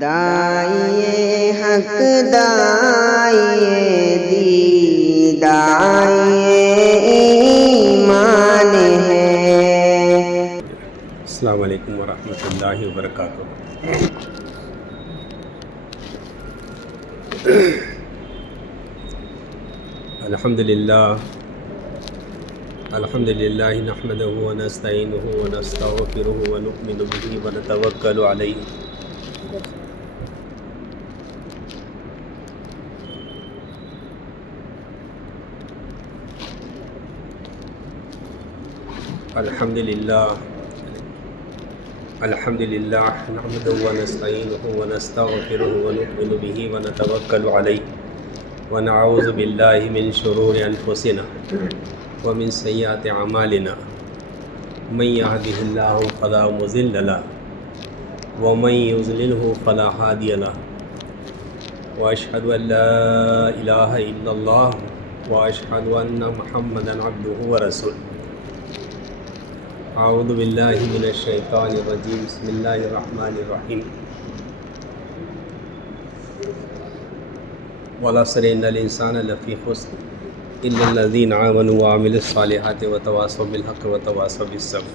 داعیے حق داعیے دین داعیے ایمان ہے۔ السلام علیکم ورحمۃ اللہ وبرکاتہ۔ الحمدللہ نحمدہ ونستعینہ ونستغفرہ ونؤمن بہ ونتوکل علیہ الحمدللہ نحمدہ ونستعینہ ونستغفرہ ونؤمن بہ ونتوکل علیہ ونعوذ باللہ من شرور انفسنا ومن سیئات اعمالنا من یہدہ اللہ فلا مضل لہ ومن یضللہ فلا ہادی لہ واشہد ان لا الہ الا اللہ واشہد ان محمدا عبدہ ورسولہ۔ اعوذ باللہ من الشیطان الرجیم، بسم اللہ الرحمن الرحیم۔ والعصر ان الانسان لفی خسر الا الذین آمنوا وعملوا الصالحات وتواصوا بالحق وتواصوا بالصبر۔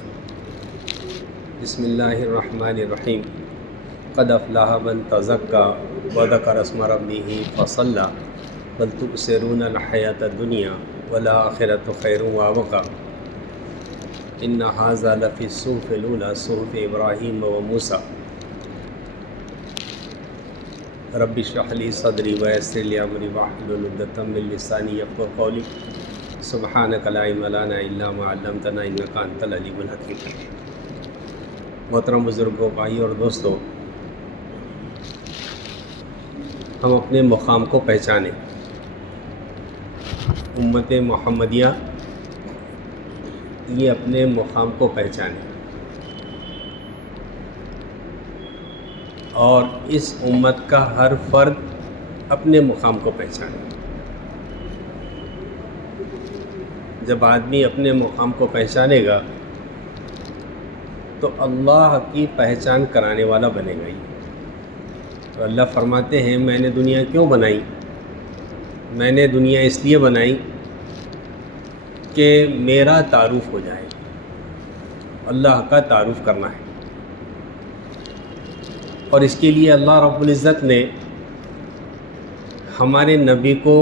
بسم اللہ الرحمن الرحیم۔ قد افلح من تزکا وذکر اسم ربہ فصلی بل تؤثرون الحیاۃ الدنیا والآخرۃ خیر وابقی ان ھذا لفی الصحف الاولی صحف ابراہیم وموسیٰ۔ رب اشرح لی صدری ویسر لی امری واحلل عقدۃ من لسانی یفقہوا قولی سبحانک لا علم لنا الا ما علمتنا انک انت العلیم الحکیم۔ محترم بزرگوں، بھائی اور دوستو، ہم اپنے مقام کو پہچانیں۔ امت محمدیہ یہ اپنے مقام کو پہچانے اور اس امت کا ہر فرد اپنے مقام کو پہچانے۔ جب آدمی اپنے مقام کو پہچانے گا تو اللہ کی پہچان کرانے والا بنے گا ہی۔ تو اللہ فرماتے ہیں میں نے دنیا کیوں بنائی؟ میں نے دنیا اس لیے بنائی کہ میرا تعارف ہو جائے، اللہ کا تعارف کرنا ہے، اور اس کے لیے اللہ رب العزت نے ہمارے نبی کو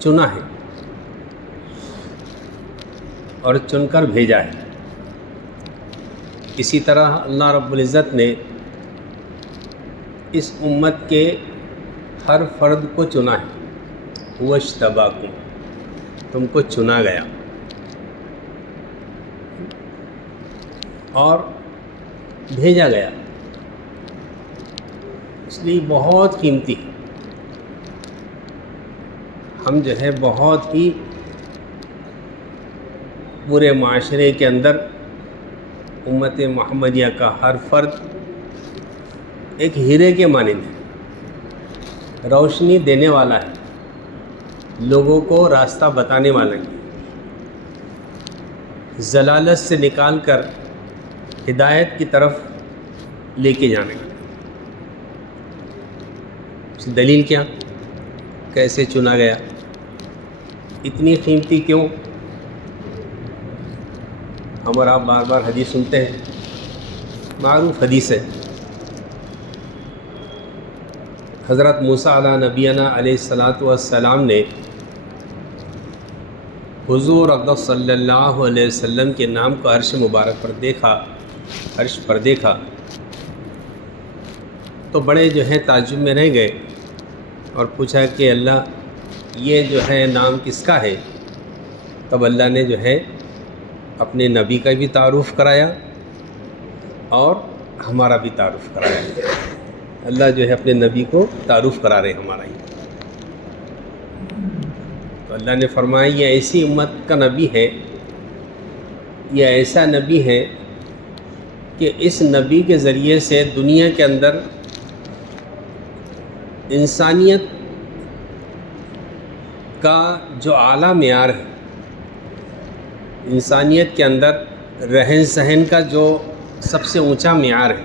چنا ہے اور چن کر بھیجا ہے۔ اسی طرح اللہ رب العزت نے اس امت کے ہر فرد کو چنا ہے۔ وَاجْتَبَاكُمْ، تم کو چنا گیا اور بھیجا گیا، اس لیے بہت قیمتی ہے۔ ہم جو ہے بہت ہی پورے معاشرے کے اندر امت محمدیہ کا ہر فرد ایک ہیرے کے مانند ہے، روشنی دینے والا ہے، لوگوں کو راستہ بتانے والا ہے، ضلالت سے نکال کر ہدایت کی طرف لے کے جانے کا۔ اس کی دلیل کیا؟ کیسے چنا گیا؟ اتنی قیمتی کیوں؟ ہم اور آپ بار بار حدیث سنتے ہیں، معروف حدیث ہے، حضرت موسیٰ علیہ نبینا علیہ الصلاۃ والسلام نے حضور اقدس صلی اللہ علیہ وسلم کے نام کو عرش مبارک پر دیکھا، عرش پر دیکھا تو بڑے جو ہے تعجب میں رہ گئے اور پوچھا کہ اللہ یہ جو ہے نام کس کا ہے؟ تب اللہ نے جو ہے اپنے نبی کا بھی تعارف کرایا اور ہمارا بھی تعارف کرایا۔ اللہ جو ہے اپنے نبی کو تعارف کرا رہے ہمارا ہی۔ تو اللہ نے فرمایا یہ ایسی امت کا نبی ہے، یہ ایسا نبی ہے کہ اس نبی کے ذریعے سے دنیا کے اندر انسانیت کا جو اعلیٰ معیار ہے، انسانیت کے اندر رہن سہن کا جو سب سے اونچا معیار ہے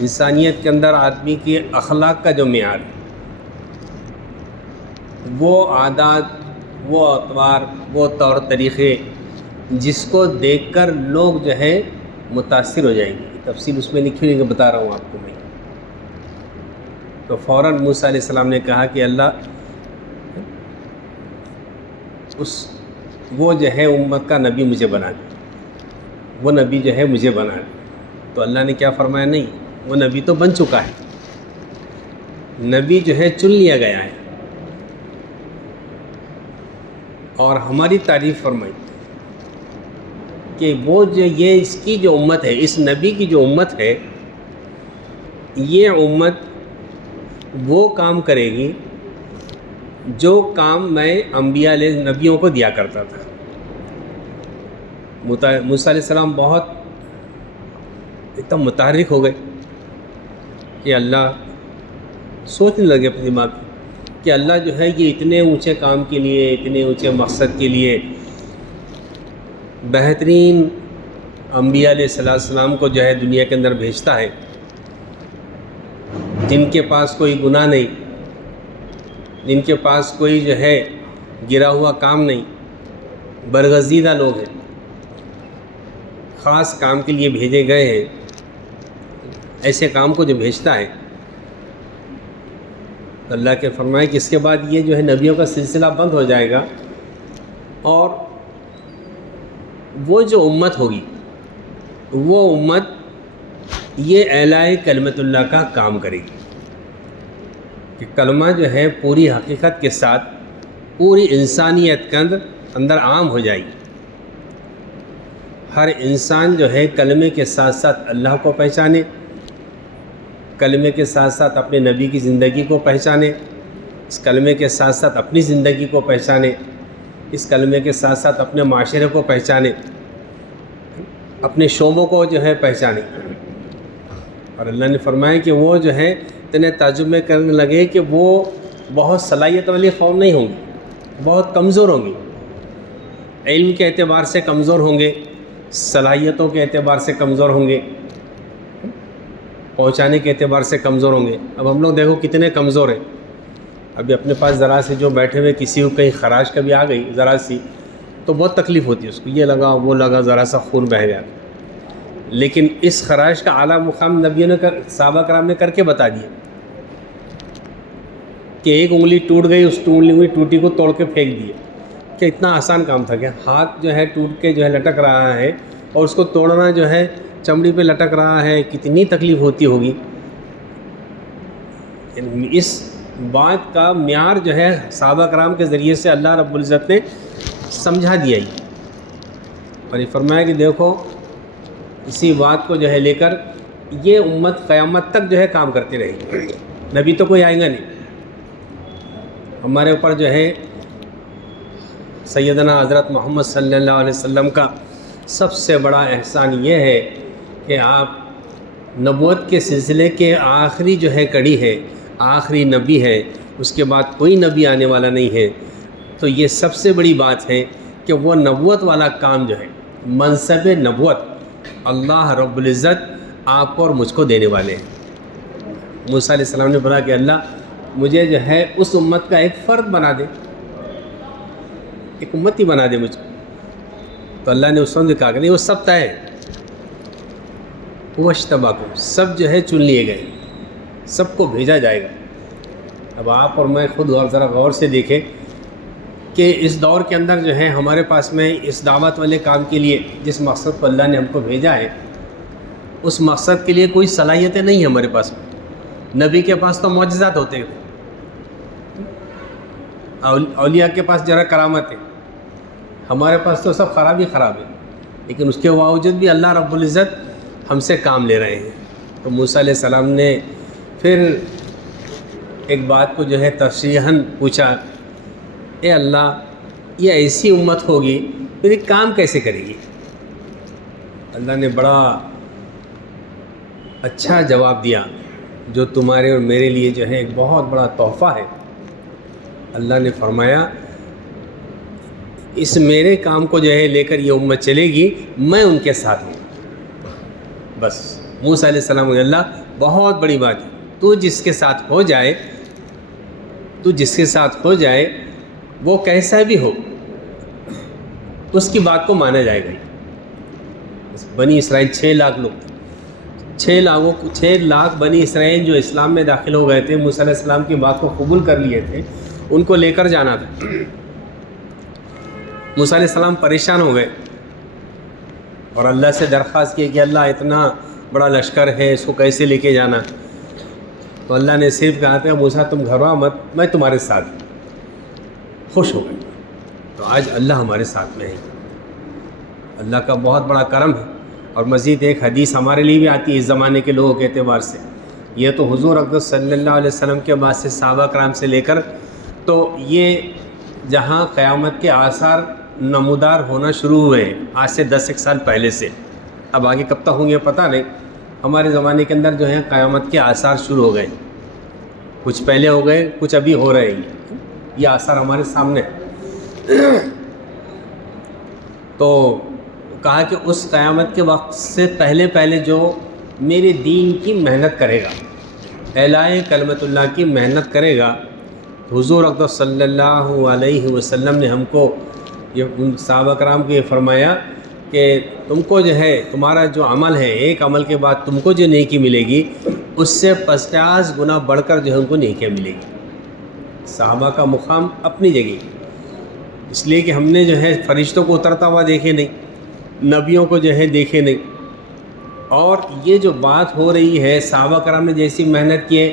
انسانیت کے اندر آدمی کی اخلاق کا جو معیار ہے، وہ عادات، وہ اطوار، وہ طور طریقے جس کو دیکھ کر لوگ جو ہے متاثر ہو جائیں گے. تفصیل اس میں لکھی ہوئی ہے، بتا رہا ہوں آپ کو میں. تو فوراً موسیٰ علیہ السلام نے کہا کہ اللہ وہ جو ہے امت کا نبی مجھے بنا دے، وہ نبی جو ہے مجھے بنا دے. تو اللہ نے کیا فرمایا؟ نہیں، وہ نبی تو بن چکا ہے، نبی جو ہے چن لیا گیا ہے. اور ہماری تعریف فرمائی کہ وہ جو یہ اس کی جو امت ہے، اس نبی کی جو امت ہے، یہ امت وہ کام کرے گی جو کام میں انبیاء علیہ نبیوں کو دیا کرتا تھا. موسیٰ علیہ السلام بہت ایک دم متحرک ہو گئے کہ اللہ سوچنے لگے اپنے دماغ کہ اللہ جو ہے یہ اتنے اونچے کام کے لیے، اتنے اونچے مقصد کے لیے بہترین انبیاء علیہ السلام کو جو ہے دنیا کے اندر بھیجتا ہے، جن کے پاس کوئی گناہ نہیں، جن کے پاس کوئی جو ہے گرا ہوا کام نہیں، برگزیدہ لوگ ہیں، خاص کام کے لیے بھیجے گئے ہیں. ایسے کام کو جو بھیجتا ہے، اللہ کے فرمائے کہ اس کے بعد یہ جو ہے نبیوں کا سلسلہ بند ہو جائے گا، اور وہ جو امت ہوگی، وہ امت یہ اعلاء کلمت اللہ کا کام کرے گی کہ کلمہ جو ہے پوری حقیقت کے ساتھ پوری انسانیت کے اندر عام ہو جائے گی. ہر انسان جو ہے کلمے کے ساتھ ساتھ اللہ کو پہچانے، کلمے کے ساتھ ساتھ اپنے نبی کی زندگی کو پہچانے، اس کلمے کے ساتھ ساتھ اپنی زندگی کو پہچانے، اس کلمے کے ساتھ ساتھ اپنے معاشرے کو پہچانے، اپنے شعبوں کو جو ہے پہچانے. اور اللہ نے فرمایا کہ وہ جو ہے اتنے تعجب میں کرنے لگے کہ وہ بہت صلاحیت والی قوم نہیں ہوں گی، بہت کمزور ہوں گی، علم کے اعتبار سے کمزور ہوں گے، صلاحیتوں کے اعتبار سے کمزور ہوں گے، پہنچانے کے اعتبار سے کمزور ہوں گے. اب ہم لوگ دیکھو کتنے کمزور ہیں. ابھی اپنے پاس ذرا سے جو بیٹھے ہوئے کسی کو کہیں خراش کبھی آ گئی ذرا سی تو بہت تکلیف ہوتی ہے اس کو، یہ لگا وہ لگا، ذرا سا خون بہہ گیا. لیکن اس خراش کا اعلیٰ مقام نبیوں نے صحابہ کرام نے کر کے بتا دیا کہ ایک انگلی ٹوٹ گئی، اس انگلی ٹوٹی کو توڑ کے پھینک دیے. کہ اتنا آسان کام تھا. کیا ہاتھ جو ہے ٹوٹ کے جو ہے لٹک رہا ہے اور اس کو توڑنا جو ہے چمڑی پہ لٹک رہا ہے، کتنی تکلیف ہوتی ہوگی. اس بات کا معیار جو ہے صحابہ کرام کے ذریعے سے اللہ رب العزت نے سمجھا دیا ہی. اور یہ فرمایا کہ دیکھو اسی بات کو جو ہے لے کر یہ امت قیامت تک جو ہے کام کرتی رہے گی. نبی تو کوئی آئے گا نہیں. ہمارے اوپر جو ہے سیدنا حضرت محمد صلی اللہ علیہ وسلم کا سب سے بڑا احسان یہ ہے کہ آپ نبوت کے سلسلے کے آخری جو ہے کڑی ہے، آخری نبی ہے، اس کے بعد کوئی نبی آنے والا نہیں ہے. تو یہ سب سے بڑی بات ہے کہ وہ نبوت والا کام جو ہے، منصب نبوت، اللہ رب العزت آپ کو اور مجھ کو دینے والے ہیں. موسیٰ علیہ السلام نے بولا کہ اللہ مجھے جو ہے اس امت کا ایک فرد بنا دے، ایک امتی بنا دے مجھ کو. تو اللہ نے اس وقت کہا کہ نہیں، وہ سب طے ہے، وَاجْتَبَاكُمْ، سب جو ہے چن لیے گئے، سب کو بھیجا جائے گا. اب آپ اور میں خود ذرا غور سے دیکھیں کہ اس دور کے اندر جو ہے ہمارے پاس میں اس دعوت والے کام کے لیے جس مقصد کو اللہ نے ہم کو بھیجا ہے، اس مقصد کے لیے کوئی صلاحیتیں نہیں ہیں ہمارے پاس میں. نبی کے پاس تو معجزات ہوتے ہیں، اولیاء کے پاس ذرا کرامت ہے، ہمارے پاس تو سب خراب ہی خراب ہے. لیکن اس کے باوجود بھی اللہ رب العزت ہم سے کام لے رہے ہیں. تو موسیٰ علیہ السلام نے پھر ایک بات کو جو ہے تفصیلاً پوچھا، اے اللہ یہ ایسی امت ہوگی پھر یہ کام کیسے کرے گی؟ اللہ نے بڑا اچھا جواب دیا جو تمہارے اور میرے لیے جو ہے ایک بہت بڑا تحفہ ہے. اللہ نے فرمایا اس میرے کام کو جو ہے لے کر یہ امت چلے گی، میں ان کے ساتھ ہوں. بس موسیٰ علیہ السلام کو اللہ بہت بڑی بات ہے، تو جس کے ساتھ ہو جائے وہ کیسا بھی ہو اس کی بات کو مانا جائے گا۔ بنی اسرائیل 6 لاکھ لوگ تھے، 6 لاکھ بنی اسرائیل جو اسلام میں داخل ہو گئے تھے، موسیٰ علیہ السلام کی بات کو قبول کر لیے تھے، ان کو لے کر جانا تھا۔ موسیٰ علیہ السلام پریشان ہو گئے اور اللہ سے درخواست کی کہ اللہ اتنا بڑا لشکر ہے، اس کو کیسے لے کے جانا؟ تو اللہ نے صرف کہا تھا موسیٰ تم گھبراؤ مت، میں تمہارے ساتھ ہوں۔ خوش ہو گئے۔ تو آج اللہ ہمارے ساتھ میں ہے، اللہ کا بہت بڑا کرم ہے۔ اور مزید ایک حدیث ہمارے لیے بھی آتی ہے اس زمانے کے لوگوں کے اعتبار سے، یہ تو حضور اقدس صلی اللہ علیہ وسلم کے بعد سے صحابہ کرام سے لے کر تو یہ جہاں قیامت کے آثار نمودار ہونا شروع ہوئے ہیں آج سے 10 سال پہلے سے، اب آگے کب تک ہوں گے پتہ نہیں، ہمارے زمانے کے اندر جو ہے قیامت کے آثار شروع ہو گئے، کچھ پہلے ہو گئے، کچھ ابھی ہو رہے ہیں، یہ آثار ہمارے سامنے ہیں۔ تو کہا کہ اس قیامت کے وقت سے پہلے جو میرے دین کی محنت کرے گا، اعلاء کلمت اللہ کی محنت کرے گا، حضور اقدس صلی اللہ علیہ وسلم نے ہم کو یہ صحابہ کرام کو یہ فرمایا کہ تم کو جو ہے تمہارا جو عمل ہے، ایک عمل کے بعد تم کو جو نیکی ملے گی اس سے 50 گنا بڑھ کر جو ہے ان کو نیکیاں ملے گی۔ صحابہ کا مقام اپنی جگہ، اس لیے کہ ہم نے جو ہے فرشتوں کو اترتا ہوا دیکھے نہیں، نبیوں کو جو ہے دیکھے نہیں، اور یہ جو بات ہو رہی ہے صحابہ کرام نے جیسی محنت کی ہے،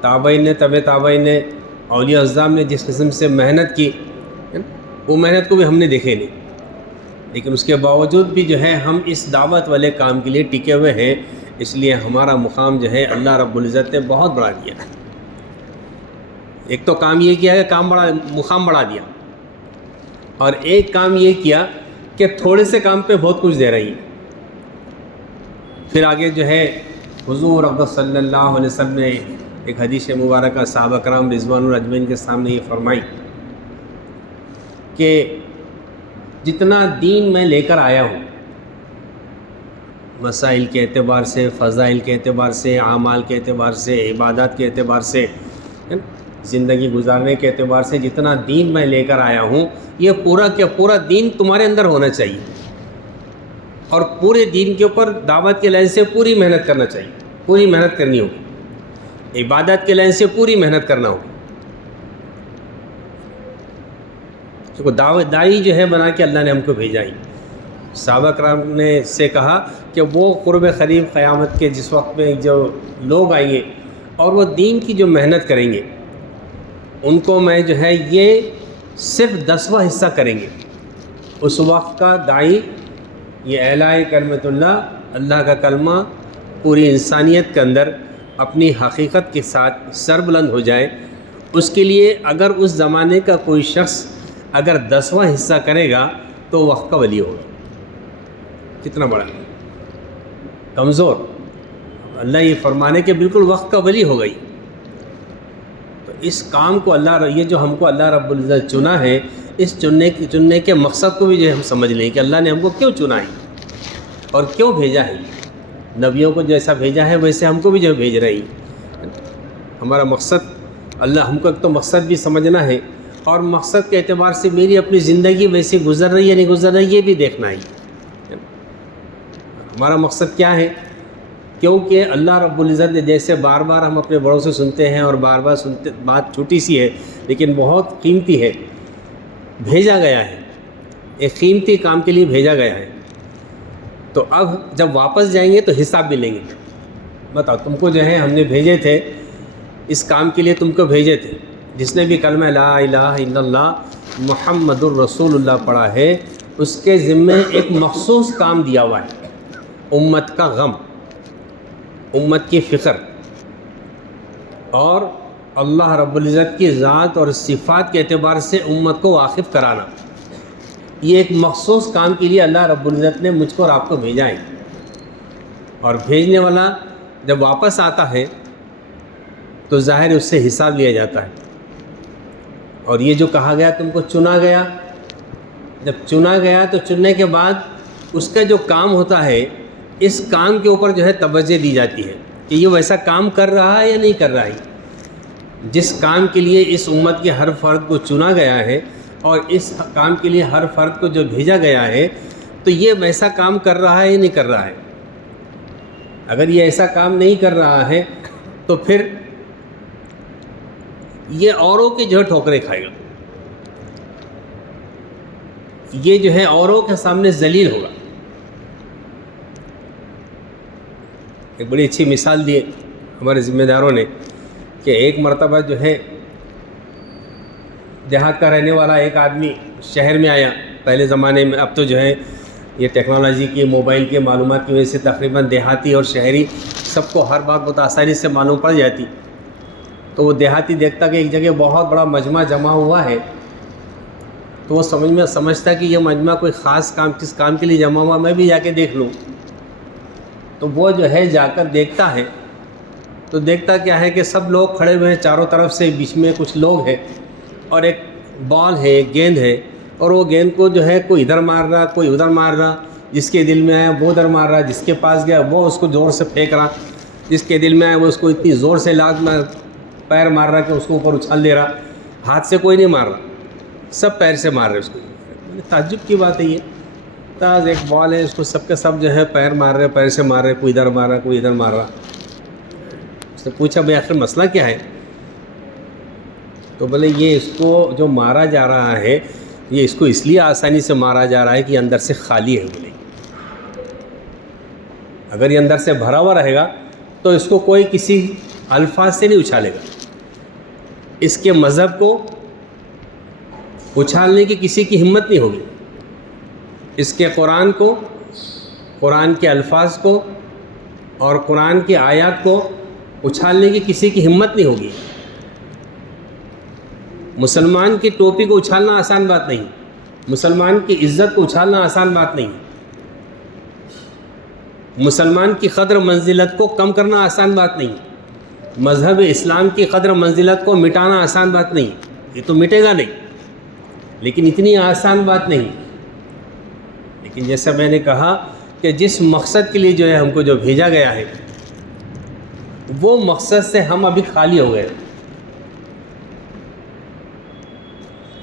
تابعین نے، تبع تابعین نے، اولیاء اعظام نے جس قسم سے محنت کی، وہ محنت کو بھی ہم نے دیکھے نہیں، لیکن اس کے باوجود بھی جو ہے ہم اس دعوت والے کام کے لیے ٹکے ہوئے ہیں، اس لیے ہمارا مقام جو ہے اللہ رب العزت نے بہت بڑا دیا ہے۔ ایک تو کام یہ کیا کہ مقام بڑھا دیا، اور ایک کام یہ کیا کہ تھوڑے سے کام پہ بہت کچھ دے رہی ہے۔ پھر آگے جو ہے حضور اقدس صلی اللہ علیہ وسلم نے ایک حدیث مبارکہ صحابہ کرام رضوان اللہ اجمعین کے سامنے یہ فرمائی کہ جتنا دین میں لے کر آیا ہوں، مسائل کے اعتبار سے، فضائل کے اعتبار سے، اعمال کے اعتبار سے، عبادات کے اعتبار سے، زندگی گزارنے کے اعتبار سے جتنا دین میں لے کر آیا ہوں، یہ پورا کا پورا دین تمہارے اندر ہونا چاہیے، اور پورے دین کے اوپر دعوت کے لائن سے پوری محنت کرنا چاہیے، پوری محنت کرنی ہوگی، عبادت کے لائن سے پوری محنت کرنا ہوگی۔ داعی جو ہے بنا کے اللہ نے ہم کو بھیجا ہی۔ صحابہ کرام نے سے کہا کہ وہ قرب قریب قیامت کے جس وقت میں جو لوگ آئیں گے اور وہ دین کی جو محنت کریں گے، ان کو میں جو ہے یہ صرف 10واں حصہ کریں گے۔ اس وقت کا داعی یہ اعلاء کلمت اللہ کا کلمہ پوری انسانیت کے اندر اپنی حقیقت کے ساتھ سربلند ہو جائے، اس کے لیے اگر اس زمانے کا کوئی شخص اگر 10واں حصہ کرے گا تو وقت کا ولی ہوگا۔ کتنا بڑا کمزور، اللہ یہ فرمانے کے بالکل وقت کا ولی ہو گئی۔ تو اس کام کو یہ جو ہم کو اللہ رب العزت چنا ہے، اس چننے کے مقصد کو بھی جو ہم سمجھ لیں کہ اللہ نے ہم کو کیوں چنا ہے اور کیوں بھیجا ہے۔ نبیوں کو جیسا بھیجا ہے ویسے ہم کو بھی جو بھیج رہی۔ ہمارا مقصد اللہ ہم کو ایک تو مقصد بھی سمجھنا ہے، اور مقصد کے اعتبار سے میری اپنی زندگی ویسی گزر رہی ہے نہیں گزر رہی یہ بھی دیکھنا ہے۔ ہمارا مقصد کیا ہے؟ کیونکہ اللہ رب العزت نے جیسے بار بار ہم اپنے بڑوں سے سنتے ہیں، اور بار بار سنتے، بات چھوٹی سی ہے لیکن بہت قیمتی ہے، بھیجا گیا ہے، ایک قیمتی کام کے لیے بھیجا گیا ہے۔ تو اب جب واپس جائیں گے تو حساب بھی لیں گے۔ بتاؤ، تم کو جو ہے ہم نے بھیجے تھے اس کام کے لیے، تم کو بھیجے تھے، جس نے بھی کلمہ لا الہ الا اللہ محمد الرسول اللہ پڑھا ہے، اس کے ذمے ایک مخصوص کام دیا ہوا ہے، امت کا غم، امت کی فکر، اور اللہ رب العزت کی ذات اور صفات کے اعتبار سے امت کو واقف کرانا۔ یہ ایک مخصوص کام کے لیے اللہ رب العزت نے مجھ کو اور آپ کو بھیجا ہے، اور بھیجنے والا جب واپس آتا ہے تو ظاہر اس سے حساب لیا جاتا ہے۔ اور یہ جو کہا گیا تم کو چنا گیا، جب چنا گیا تو چننے کے بعد اس کا جو کام ہوتا ہے اس کام کے اوپر جو ہے توجہ دی جاتی ہے کہ یہ ویسا کام کر رہا ہے یا نہیں کر رہا ہے۔ جس کام کے لیے اس امت کے ہر فرد کو چنا گیا ہے اور اس کام کے لیے ہر فرد کو جو بھیجا گیا ہے، تو یہ ویسا کام کر رہا ہے یا نہیں کر رہا ہے۔ اگر یہ ایسا کام نہیں کر رہا ہے تو پھر یہ اوروں کی جو ہے ٹھوکریں کھائے گا، یہ جو ہے اوروں کے سامنے ذلیل ہوگا۔ ایک بڑی اچھی مثال دی ہمارے ذمہ داروں نے کہ ایک مرتبہ جو ہے دیہات کا رہنے والا ایک آدمی شہر میں آیا۔ پہلے زمانے میں، اب تو جو ہے یہ ٹیکنالوجی کی، موبائل کے معلومات کی وجہ سے تقریباً دیہاتی اور شہری سب کو ہر بات بہت آسانی سے معلوم پڑ جاتی۔ تو وہ دیہاتی دیکھتا کہ ایک جگہ بہت بڑا مجمع جمع ہوا ہے، تو وہ سمجھتا کہ یہ مجمع کوئی خاص کام، کس کام کے لیے جمع ہوا، میں بھی جا کے دیکھ لوں۔ تو وہ جو ہے جا کر دیکھتا ہے، تو دیکھتا کیا ہے کہ سب لوگ کھڑے ہوئے ہیں چاروں طرف سے، بیچ میں کچھ لوگ ہیں اور ایک بال ہے، ایک گیند ہے، اور وہ گیند کو جو ہے کوئی ادھر مار رہا، کوئی ادھر مار رہا، جس کے دل میں آیا وہ ادھر مار رہا، جس کے پاس گیا وہ اس کو زور سے پھینک رہا، جس کے دل میں آیا وہ اس کو اتنی زور سے پیر مار رہا کہ اس کو اوپر اچھال دے رہا۔ ہاتھ سے کوئی نہیں مار رہا، سب پیر سے مار رہے اس کو۔ تعجب کی بات ہے یہ، تاز ایک بال ہے، اس کو سب کے سب جو ہے پیر مار رہے، پیر سے مار رہے، کوئی ادھر مار رہا، کوئی ادھر مار رہا۔ اس نے پوچھا بھئی آخر مسئلہ کیا ہے؟ تو بولے یہ اس کو جو مارا جا رہا ہے، یہ اس کو اس لیے آسانی سے مارا جا رہا ہے کہ یہ اندر سے خالی ہے۔ بولے اگر یہ اندر سے بھرا ہوا رہے گا تو اس کو کوئی کسی الفاظ سے نہیں اچھالے گا، اس کے مذہب کو اچھالنے کی کسی کی ہمت نہیں ہوگی، اس کے قرآن کو، قرآن کے الفاظ کو اور قرآن کی آیات کو اچھالنے کی کسی کی ہمت نہیں ہوگی۔ مسلمان کی ٹوپی کو اچھالنا آسان بات نہیں، مسلمان کی عزت کو اچھالنا آسان بات نہیں، مسلمان کی قدر منزلت کو کم کرنا آسان بات نہیں، مذہب اسلام کی قدر منزلت کو مٹانا آسان بات نہیں، یہ تو مٹے گا نہیں، لیکن اتنی آسان بات نہیں۔ لیکن جیسا میں نے کہا کہ جس مقصد کے لیے جو ہے ہم کو جو بھیجا گیا ہے، وہ مقصد سے ہم ابھی خالی ہو گئے۔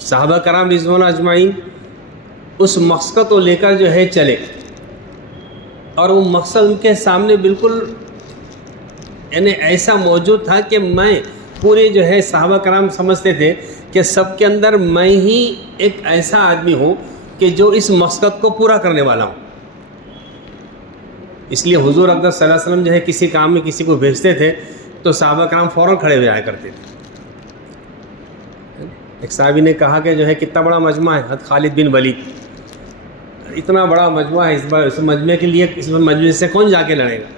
صحابہ کرام رضوان اجمعین اس مقصد کو لے کر جو ہے چلے، اور وہ مقصد ان کے سامنے بالکل یعنی ایسا موجود تھا کہ میں پورے جو ہے صحابہ کرام سمجھتے تھے کہ سب کے اندر میں ہی ایک ایسا آدمی ہوں کہ جو اس مقصد کو پورا کرنے والا ہوں۔ اس لیے حضور اقدس صلی اللہ علیہ وسلم جو ہے کسی کام میں کسی کو بھیجتے تھے تو صحابہ کرام فوراً کھڑے ہو جایا کرتے تھے۔ ایک صحابی نے کہا کہ جو ہے کتنا بڑا مجمع ہے، حضرت خالد بن ولید، اتنا بڑا مجمع ہے، اس مجمع کے لیے اس مجمع سے کون جا کے لڑے گا؟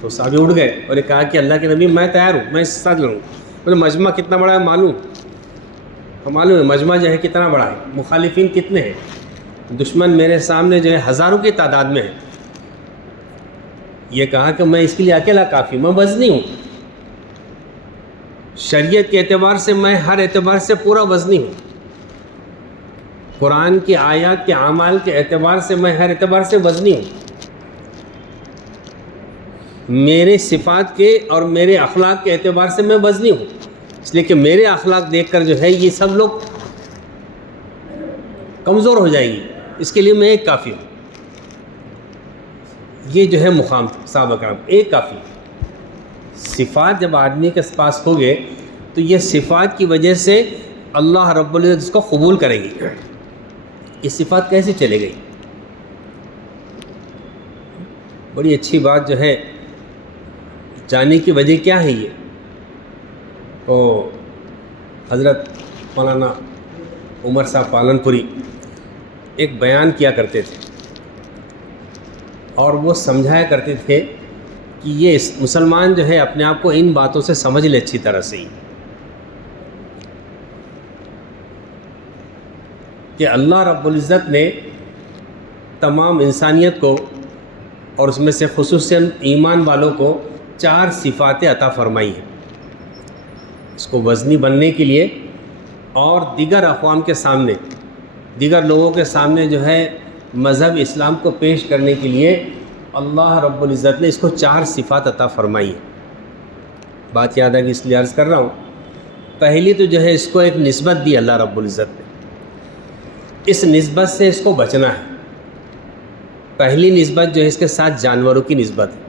تو صحابی اٹھ گئے اور کہا کہ اللہ کے نبی میں تیار ہوں، میں اس ساتھ لڑوں۔ بولے مجمع کتنا بڑا ہے معلوم ہے مجمع جو ہے کتنا بڑا ہے، مخالفین کتنے ہیں، دشمن میرے سامنے جو ہے ہزاروں کی تعداد میں ہے۔ یہ کہا کہ میں اس کے لیے اکیلا کافی، میں وزنی ہوں، شریعت کے اعتبار سے میں ہر اعتبار سے پورا وزنی ہوں، قرآن کی آیات کے اعمال کے اعتبار سے میں ہر اعتبار سے وزنی ہوں، میرے صفات کے اور میرے اخلاق کے اعتبار سے میں وزنی ہوں، اس لیے کہ میرے اخلاق دیکھ کر جو ہے یہ سب لوگ کمزور ہو جائیں گی، اس کے لیے میں ایک کافی ہوں۔ یہ جو ہے مقام صحابہ کرام، ایک کافی۔ صفات جب آدمی کے پاس ہو گئے تو یہ صفات کی وجہ سے اللہ رب العزت اس کو قبول کریں گی۔ یہ صفات کیسے چلے گئی؟ بڑی اچھی بات جو ہے، جانے کی وجہ کیا ہے یہ؟ حضرت مولانا عمر صاحب پالنپوری ایک بیان کیا کرتے تھے اور وہ سمجھایا کرتے تھے کہ یہ مسلمان جو ہے اپنے آپ کو ان باتوں سے سمجھ لے اچھی طرح سے ہی، کہ اللہ رب العزت نے تمام انسانیت کو اور اس میں سے خصوصاً ایمان والوں کو 4 صفاتیں عطا فرمائی ہیں، اس کو وزنی بننے کے لیے اور دیگر اقوام کے سامنے، دیگر لوگوں کے سامنے جو ہے مذہب اسلام کو پیش کرنے کے لیے اللہ رب العزت نے اس کو 4 صفات عطا فرمائی ہیں۔ بات یاد ہے کہ اس لیے عرض کر رہا ہوں، پہلی تو جو ہے اس کو ایک نسبت دی اللہ رب العزت نے، اس نسبت سے اس کو بچنا ہے۔ پہلی نسبت جو ہے اس کے ساتھ جانوروں کی نسبت ہے،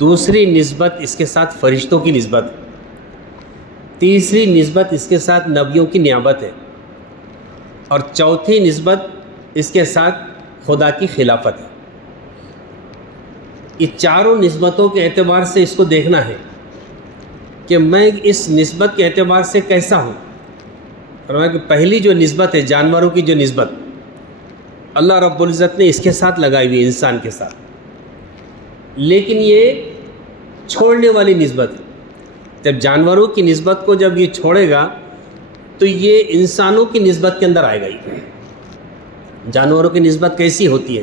دوسری نسبت اس کے ساتھ فرشتوں کی نسبت ہے، تیسری نسبت اس کے ساتھ نبیوں کی نیابت ہے، اور چوتھی نسبت اس کے ساتھ خدا کی خلافت ہے۔ یہ چاروں نسبتوں کے اعتبار سے اس کو دیکھنا ہے کہ میں اس نسبت کے اعتبار سے کیسا ہوں۔ فرمایا کہ پہلی جو نسبت ہے جانوروں کی جو نسبت اللہ رب العزت نے اس کے ساتھ لگائی ہوئی ہے، انسان کے ساتھ، لیکن یہ چھوڑنے والی نسبت ہے۔ جب جانوروں کی نسبت کو جب یہ چھوڑے گا تو یہ انسانوں کی نسبت کے اندر آئے گا ہی۔ جانوروں کی نسبت کیسی ہوتی ہے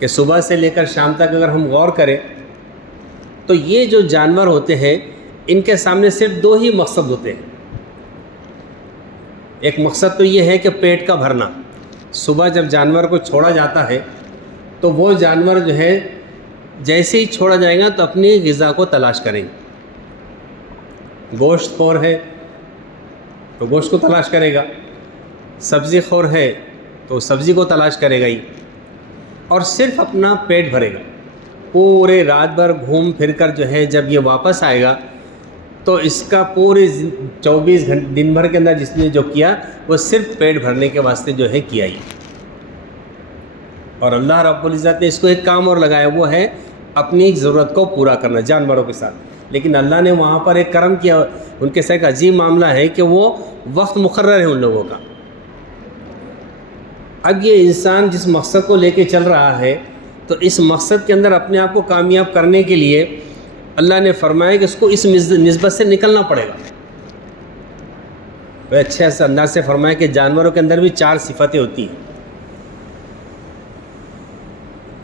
کہ صبح سے لے کر شام تک اگر ہم غور کریں تو یہ جو جانور ہوتے ہیں ان کے سامنے صرف 2 ہی مقصد ہوتے ہیں۔ ایک مقصد تو یہ ہے کہ پیٹ کا بھرنا۔ صبح جب جانور کو چھوڑا جاتا ہے تو وہ جانور جو ہے جیسے ہی چھوڑا جائے گا تو اپنی غذا کو تلاش کریں گے۔ گوشت خور ہے تو گوشت کو تلاش کرے گا، سبزی خور ہے تو سبزی کو تلاش کرے گا ہی، اور صرف اپنا پیٹ بھرے گا۔ پورے رات بھر گھوم پھر کر جو ہے جب یہ واپس آئے گا تو اس کا پورے 24 گھنٹے دن بھر کے اندر جس نے جو کیا وہ صرف پیٹ بھرنے کے واسطے جو ہے کیا ہی۔ اور اللہ رب العزت نے اس کو ایک کام اور لگایا، وہ ہے اپنی ضرورت کو پورا کرنا جانوروں کے ساتھ۔ لیکن اللہ نے وہاں پر ایک کرم کیا، ان کے ساتھ ایک عجیب معاملہ ہے کہ وہ وقت مقرر ہے ان لوگوں کا۔ اب یہ انسان جس مقصد کو لے کے چل رہا ہے تو اس مقصد کے اندر اپنے آپ کو کامیاب کرنے کے لیے اللہ نے فرمایا کہ اس کو اس نسبت سے نکلنا پڑے گا۔ بڑے اچھے انداز سے فرمایا کہ جانوروں کے اندر بھی 4 صفتیں ہوتی ہیں۔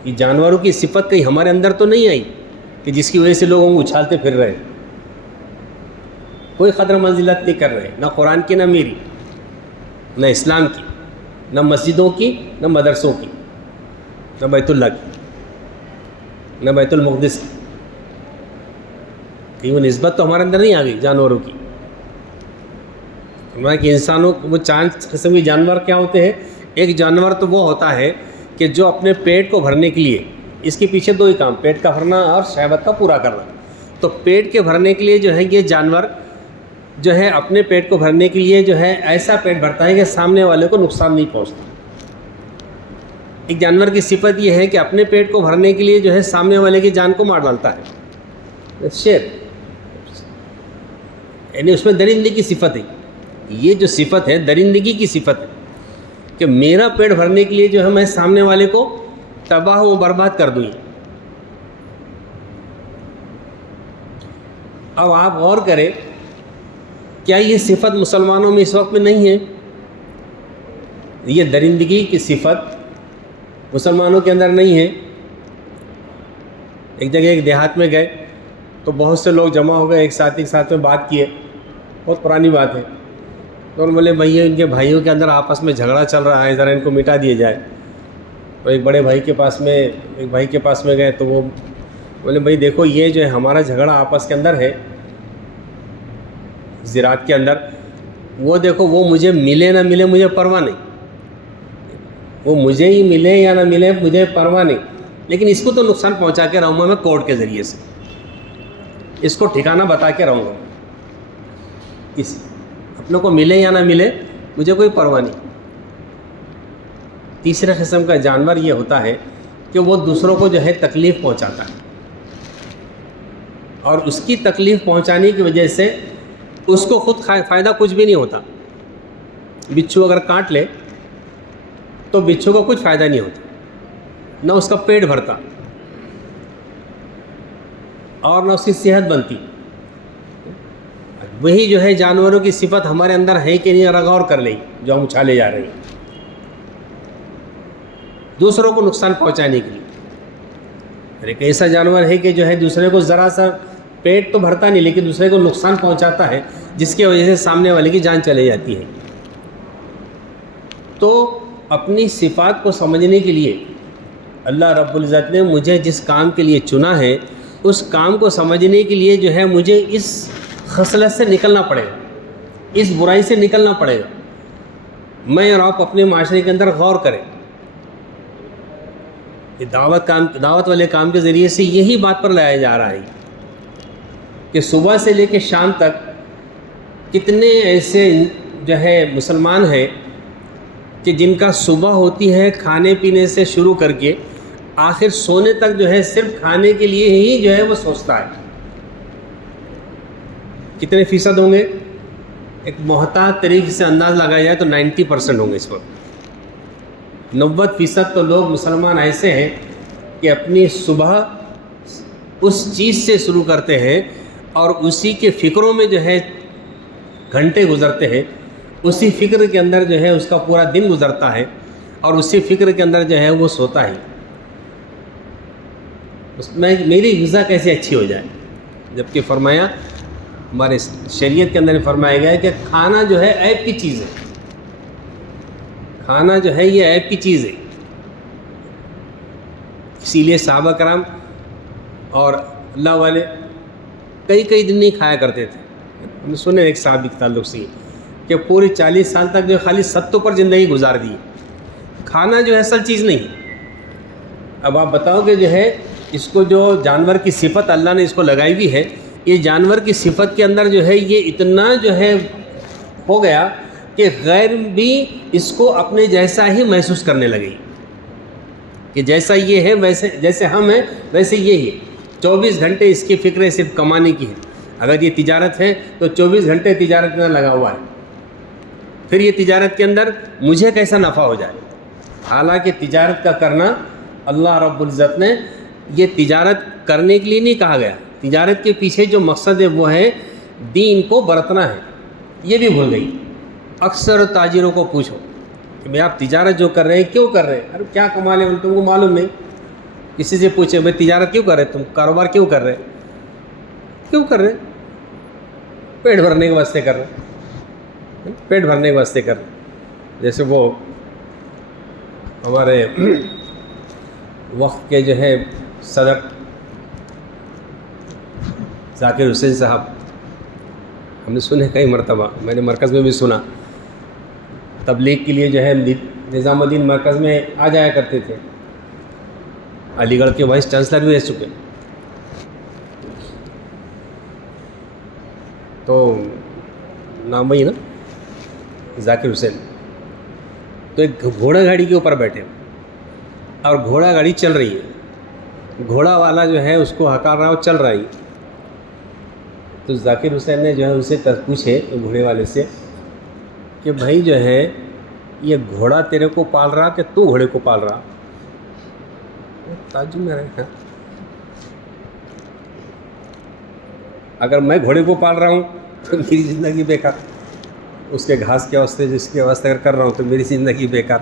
یہ جانوروں کی صفت کہیں ہمارے اندر تو نہیں آئی کہ جس کی وجہ سے لوگوں کو اچھالتے پھر رہے، کوئی قدر منزلت نہیں کر رہے، نہ قرآن کی، نہ میری، نہ اسلام کی، نہ مسجدوں کی، نہ مدرسوں کی، نہ بیت اللہ کی، نہ بیت المقدس کی۔ کہ وہ نسبت تو ہمارے اندر نہیں آ گئی جانوروں کی۔ ہمارا کہ انسانوں وہ 4 قسم کے جانور کیا ہوتے ہیں؟ ایک جانور تو وہ ہوتا ہے کہ جو اپنے پیٹ کو بھرنے کے لیے، اس کے پیچھے 2 ہی کام، پیٹ کا بھرنا اور شہوت کا پورا کرنا۔ تو پیٹ کے بھرنے کے لیے جو ہے یہ جانور جو ہے اپنے پیٹ کو بھرنے کے لیے جو ہے ایسا پیٹ بھرتا ہے کہ سامنے والے کو نقصان نہیں پہنچتا۔ ایک جانور کی صفت یہ ہے کہ اپنے پیٹ کو بھرنے کے لیے جو ہے سامنے والے کی جان کو مار ڈالتا ہے، شیر، یعنی اس میں درندگی کی صفت ہے۔ یہ جو صفت ہے درندگی کی صفت ہے کہ میرا پیٹ بھرنے کے لیے جو ہے میں سامنے والے کو تباہ و برباد کر دوں۔ اب آپ غور کریں، کیا یہ صفت مسلمانوں میں اس وقت میں نہیں ہے؟ یہ درندگی کی صفت مسلمانوں کے اندر نہیں ہے۔ ایک جگہ ایک دیہات میں گئے تو بہت سے لوگ جمع ہو گئے، ایک ساتھ میں بات کیے، بہت پرانی بات ہے۔ تو انہوں نے بولے بھائی ان کے بھائیوں کے اندر آپس میں جھگڑا چل رہا ہے، ذرا ان کو مٹا دیا جائے۔ تو ایک بڑے بھائی کے پاس میں گئے تو وہ بولے بھائی دیکھو یہ جو ہے ہمارا جھگڑا آپس کے اندر ہے زراعت کے اندر، وہ دیکھو وہ مجھے ملے نہ ملے مجھے پرواہ نہیں، وہ مجھے ہی ملے یا نہ ملے مجھے پرواہ نہیں، لیکن اس کو تو نقصان پہنچا کے رہوں گا میں کورٹ کے ذریعے سے، اس کو ٹھکانہ بتا کے رہوں گا، اس اپنوں کو ملے یا نہ ملے مجھے کوئی پرواہ نہیں۔ تیسرے قسم کا جانور یہ ہوتا ہے کہ وہ دوسروں کو جو ہے تکلیف پہنچاتا ہے، اور اس کی تکلیف پہنچانے کی وجہ سے اس کو خود فائدہ کچھ بھی نہیں ہوتا۔ بچھو اگر کاٹ لے تو بچھو کو کچھ فائدہ نہیں ہوتا، نہ اس کا پیٹ بھرتا اور نہ اس کی صحت بنتی۔ وہی جو ہے جانوروں کی صفت ہمارے اندر ہے کہ نہیں، غور کر لیں جو ہم اچھالے جا رہے ہیں دوسروں کو نقصان پہنچانے کے لیے۔ ایک ایسا جانور ہے کہ جو ہے دوسرے کو ذرا سا پیٹ تو بھرتا نہیں لیکن دوسرے کو نقصان پہنچاتا ہے، جس کی وجہ سے سامنے والے کی جان چلی جاتی ہے۔ تو اپنی صفات کو سمجھنے کے لیے اللہ رب العزت نے مجھے جس کام کے لیے چنا ہے اس کام کو سمجھنے کے لیے جو ہے مجھے اس خصلت سے نکلنا پڑے گا، اس برائی سے نکلنا پڑے گا۔ میں اور آپ اپنے معاشرے کے اندر غور کریں، یہ دعوت والے کام کے ذریعے سے یہی بات پر لایا جا رہا ہے کہ صبح سے لے کے شام تک کتنے ایسے جو ہے مسلمان ہیں کہ جن کا صبح ہوتی ہے کھانے پینے سے شروع کر کے آخر سونے تک جو ہے صرف کھانے کے لیے ہی جو ہے وہ سوچتا ہے۔ کتنے فیصد ہوں گے؟ ایک محتاط طریقے سے انداز لگایا جائے تو 90% ہوں گے اس وقت۔ 90% تو لوگ مسلمان ایسے ہیں کہ اپنی صبح اس چیز سے شروع کرتے ہیں اور اسی کے فکروں میں جو ہے گھنٹے گزرتے ہیں، اسی فکر کے اندر جو ہے اس کا پورا دن گزرتا ہے اور اسی فکر کے اندر جو ہے وہ سوتا ہے۔ اس میں میری غذا کیسے اچھی ہو جائے، جبکہ فرمایا ہمارے شریعت کے اندر فرمایا گیا ہے کہ کھانا جو ہے عیب کی چیز ہے، کھانا جو ہے یہ عیب کی چیز ہے۔ اسی لیے صحابہ کرام اور اللہ والے کئی دن نہیں کھایا کرتے تھے۔ ہم نے سنے ایک صحابی کے تعلق سے کہ پوری 40 سال تک جو خالی ستوں پر زندگی گزار دی، کھانا جو ہے اصل چیز نہیں۔ اب آپ بتاؤ کہ جو ہے اس کو جو جانور کی صفت اللہ نے اس کو لگائی ہوئی ہے، یہ جانور کی صفت کے اندر جو ہے یہ اتنا جو ہے ہو گیا کہ غیر بھی اس کو اپنے جیسا ہی محسوس کرنے لگے کہ جیسا یہ ہے ویسے، جیسے ہم ہیں ویسے یہ ہے۔ 24 گھنٹے اس کی فکر صرف کمانے کی ہے۔ اگر یہ تجارت ہے تو 24 گھنٹے تجارت میں لگا ہوا ہے، پھر یہ تجارت کے اندر مجھے کیسا نفع ہو جائے۔ حالانکہ تجارت کا کرنا اللہ رب العزت نے یہ تجارت کرنے کے لیے نہیں کہا گیا، تجارت کے پیچھے جو مقصد ہے وہ ہے دین کو برتنا ہے، یہ بھی بھول گئی۔ اکثر تاجروں کو پوچھو کہ بھئی آپ تجارت جو کر رہے ہیں کیوں کر رہے ہیں؟ ارے کیا کما لیں تم کو معلوم نہیں۔ کسی سے پوچھے بھئی تجارت کیوں کر رہے، تم کاروبار کیوں کر رہے، کیوں کر رہے؟ پیٹ بھرنے کے واسطے کر رہے، پیٹ بھرنے کے واسطے کر رہے۔ جیسے وہ ہمارے وقت کے جو ہے صدر ذاکر حسین صاحب، ہم نے سنے کئی مرتبہ، میں نے مرکز میں بھی سنا، تبلیغ کے لیے جو ہے نظام الدین مرکز میں آ جایا کرتے تھے، علی گڑھ کے وائس چانسلر بھی رہ چکے۔ تو نام وہی نا ذاکر حسین، تو ایک گھوڑا گاڑی کے اوپر بیٹھے اور گھوڑا گاڑی چل رہی ہے، گھوڑا والا جو ہے اس کو ہکار رہا ہے اور چل رہا ہے۔ تو ذاکر حسین نے جو ہے اسے پوچھے گھوڑے والے سے کہ بھائی جو ہے یہ گھوڑا تیرے کو پال رہا کہ تو گھوڑے کو پال رہا؟ تعجب میں رہا، اگر میں گھوڑے کو پال رہا ہوں تو میری زندگی بیکار، اس کے گھاس کے واسطے جس کے واسطے اگر کر رہا ہوں تو میری زندگی بیکار،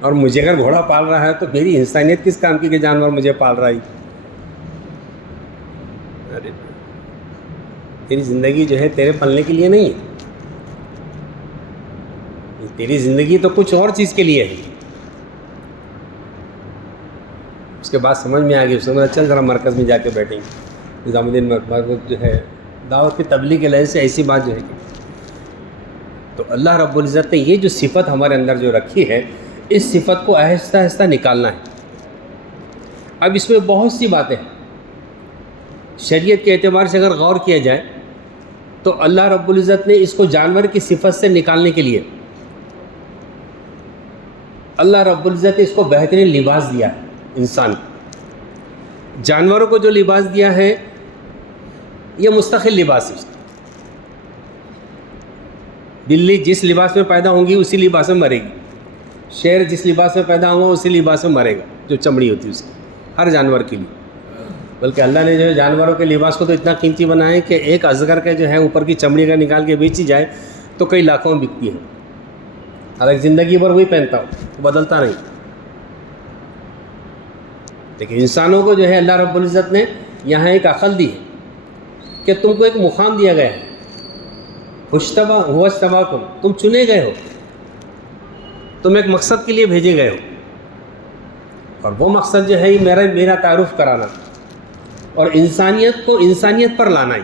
اور مجھے اگر گھوڑا پال رہا ہے تو میری انسانیت کس کام کی کہ جانور مجھے پال رہا ہے؟ ارے تیری زندگی جو ہے تیرے پلنے کے لیے نہیں ہے، تیری زندگی تو کچھ اور چیز کے لیے ہے۔ اس کے بعد سمجھ میں آ گئی، اس نے چل ذرا مرکز میں جا کے بیٹھیں گے، نظام الدین مرکز جو ہے دعوت کی تبلیغ کے لحاظ سے ایسی بات جو ہے تو اللہ رب العزت نے یہ جو صفت ہمارے اندر جو رکھی ہے، اس صفت کو آہستہ آہستہ نکالنا ہے۔ اب اس میں بہت سی باتیں ہیں، شریعت کے اعتبار سے اگر غور کیا جائے تو اللہ رب العزت نے اس کو جانور کی صفت سے نکالنے کے لیے اللہ رب العزت نے اس کو بہترین لباس دیا ہے۔ انسان جانوروں کو جو لباس دیا ہے یہ مستقل لباس ہے۔ بلی جس لباس میں پیدا ہوں گی اسی لباس میں مرے گی، شیر جس لباس میں پیدا ہوگا اسی لباس میں مرے گا، جو چمڑی ہوتی ہے اس کی، ہر جانور کے لیے۔ بلکہ اللہ نے جو ہے جانوروں کے لباس کو تو اتنا قیمتی بنایا ہے کہ ایک اجگر کا جو ہے اوپر کی چمڑی کا نکال کے بیچی جائے تو کئی لاکھوں میں بکتی ہے، حالانکہ زندگی بھر وہی پہنتا ہو، بدلتا نہیں۔ لیکن انسانوں کو جو ہے اللہ رب العزت نے یہاں ایک عقل دی ہے کہ تم کو ایک مقام دیا گیا ہے، ہوشتبا کو تم چنے گئے ہو، تم ایک مقصد کے لیے بھیجے گئے ہو، اور وہ مقصد جو ہے میرا تعارف کرانا اور انسانیت کو انسانیت پر لانا ہی.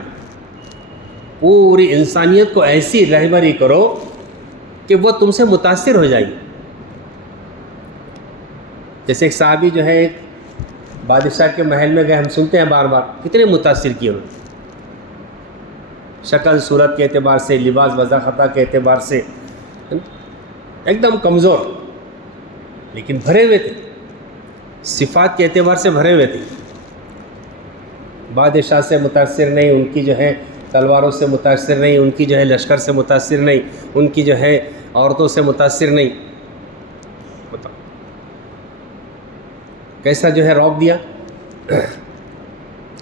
پوری انسانیت کو ایسی رہبری کرو کہ وہ تم سے متاثر ہو جائے. جیسے ایک صحابی جو ہے ایک بادشاہ کے محل میں گئے، ہم سنتے ہیں بار بار، کتنے متاثر کیے انہوں نے، شکل صورت کے اعتبار سے، لباس وضاحت کے اعتبار سے ایک دم کمزور، لیکن بھرے ہوئے تھے، صفات کے اعتبار سے بھرے ہوئے تھے. بادشاہ سے متاثر نہیں، ان کی جو ہے تلواروں سے متاثر نہیں، ان کی جو ہے لشکر سے متاثر نہیں، ان کی جو ہے عورتوں سے متاثر نہیں. بتاؤ کیسا جو ہے رعب دیا.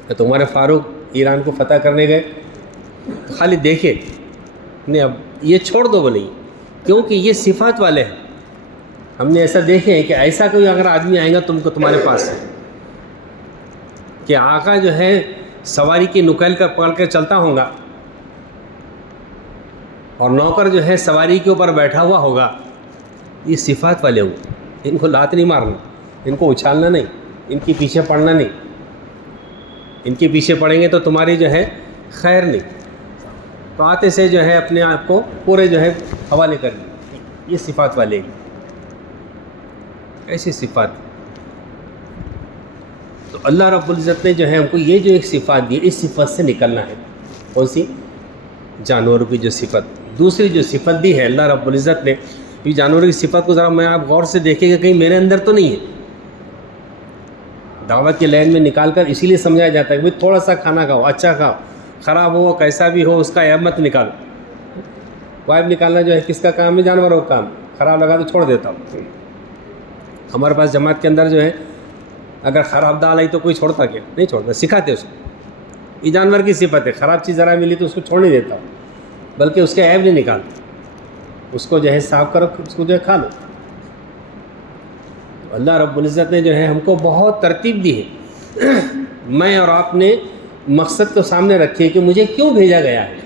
تو عمر فاروق ایران کو فتح کرنے گئے تو خالی دیکھے نہیں، اب یہ چھوڑ دو بولے، کیونکہ یہ صفات والے ہیں. ہم نے ایسا دیکھے ہیں کہ ایسا کوئی اگر آدمی آئے گا تمہارے پاس کہ آقا جو ہے سواری کی نکیل کر پکڑ کر چلتا ہوگا اور نوکر جو ہے سواری کے اوپر بیٹھا ہوا ہوگا، یہ صفات والے ہوں. ان کو لات نہیں مارنا، ان کو اچھالنا نہیں، ان کے پیچھے پڑنا نہیں. ان کے پیچھے پڑیں گے تو تمہاری جو ہے خیر نہیں. تو آتے سے جو ہے اپنے آپ کو پورے جو ہے حوالے کر لیں. یہ صفات والے ہیں. ایسی صفات. تو اللہ رب العزت نے جو ہے ہم کو یہ جو ایک صفات دی، اس صفت سے نکلنا ہے. کون سی؟ جانوروں کی جو صفت. دوسری جو صفت دی ہے اللہ رب العزت نے، یہ جانوروں کی صفت کو ذرا میں آپ غور سے دیکھیں گے، کہیں میرے اندر تو نہیں ہے. دعوت کے لائن میں نکال کر اسی لیے سمجھایا جاتا ہے کہ بھئی تھوڑا سا کھانا کھاؤ، اچھا کھاؤ، خراب ہو کیسا بھی ہو اس کا عیب مت نکالو. وہ عیب نکالنا جو ہے کس کا کام ہے؟ جانوروں کا کام. خراب لگا تو چھوڑ دیتا ہوں. ہمارے پاس جماعت کے اندر جو ہے اگر خراب دال آئی تو کوئی چھوڑتا کیا؟ نہیں چھوڑتا، سکھاتے اس کو. یہ جانور کی صفت ہے، خراب چیز ذرا ملی تو اس کو چھوڑ نہیں دیتا، بلکہ اس کے عیب نہیں نکالتا، اس کو جو ہے صاف کرو، اس کو جو ہے کھا لو. اللہ رب العزت نے جو ہے ہم کو بہت ترتیب دی ہے. میں اور آپ نے مقصد کو سامنے رکھے کہ مجھے کیوں بھیجا گیا ہے.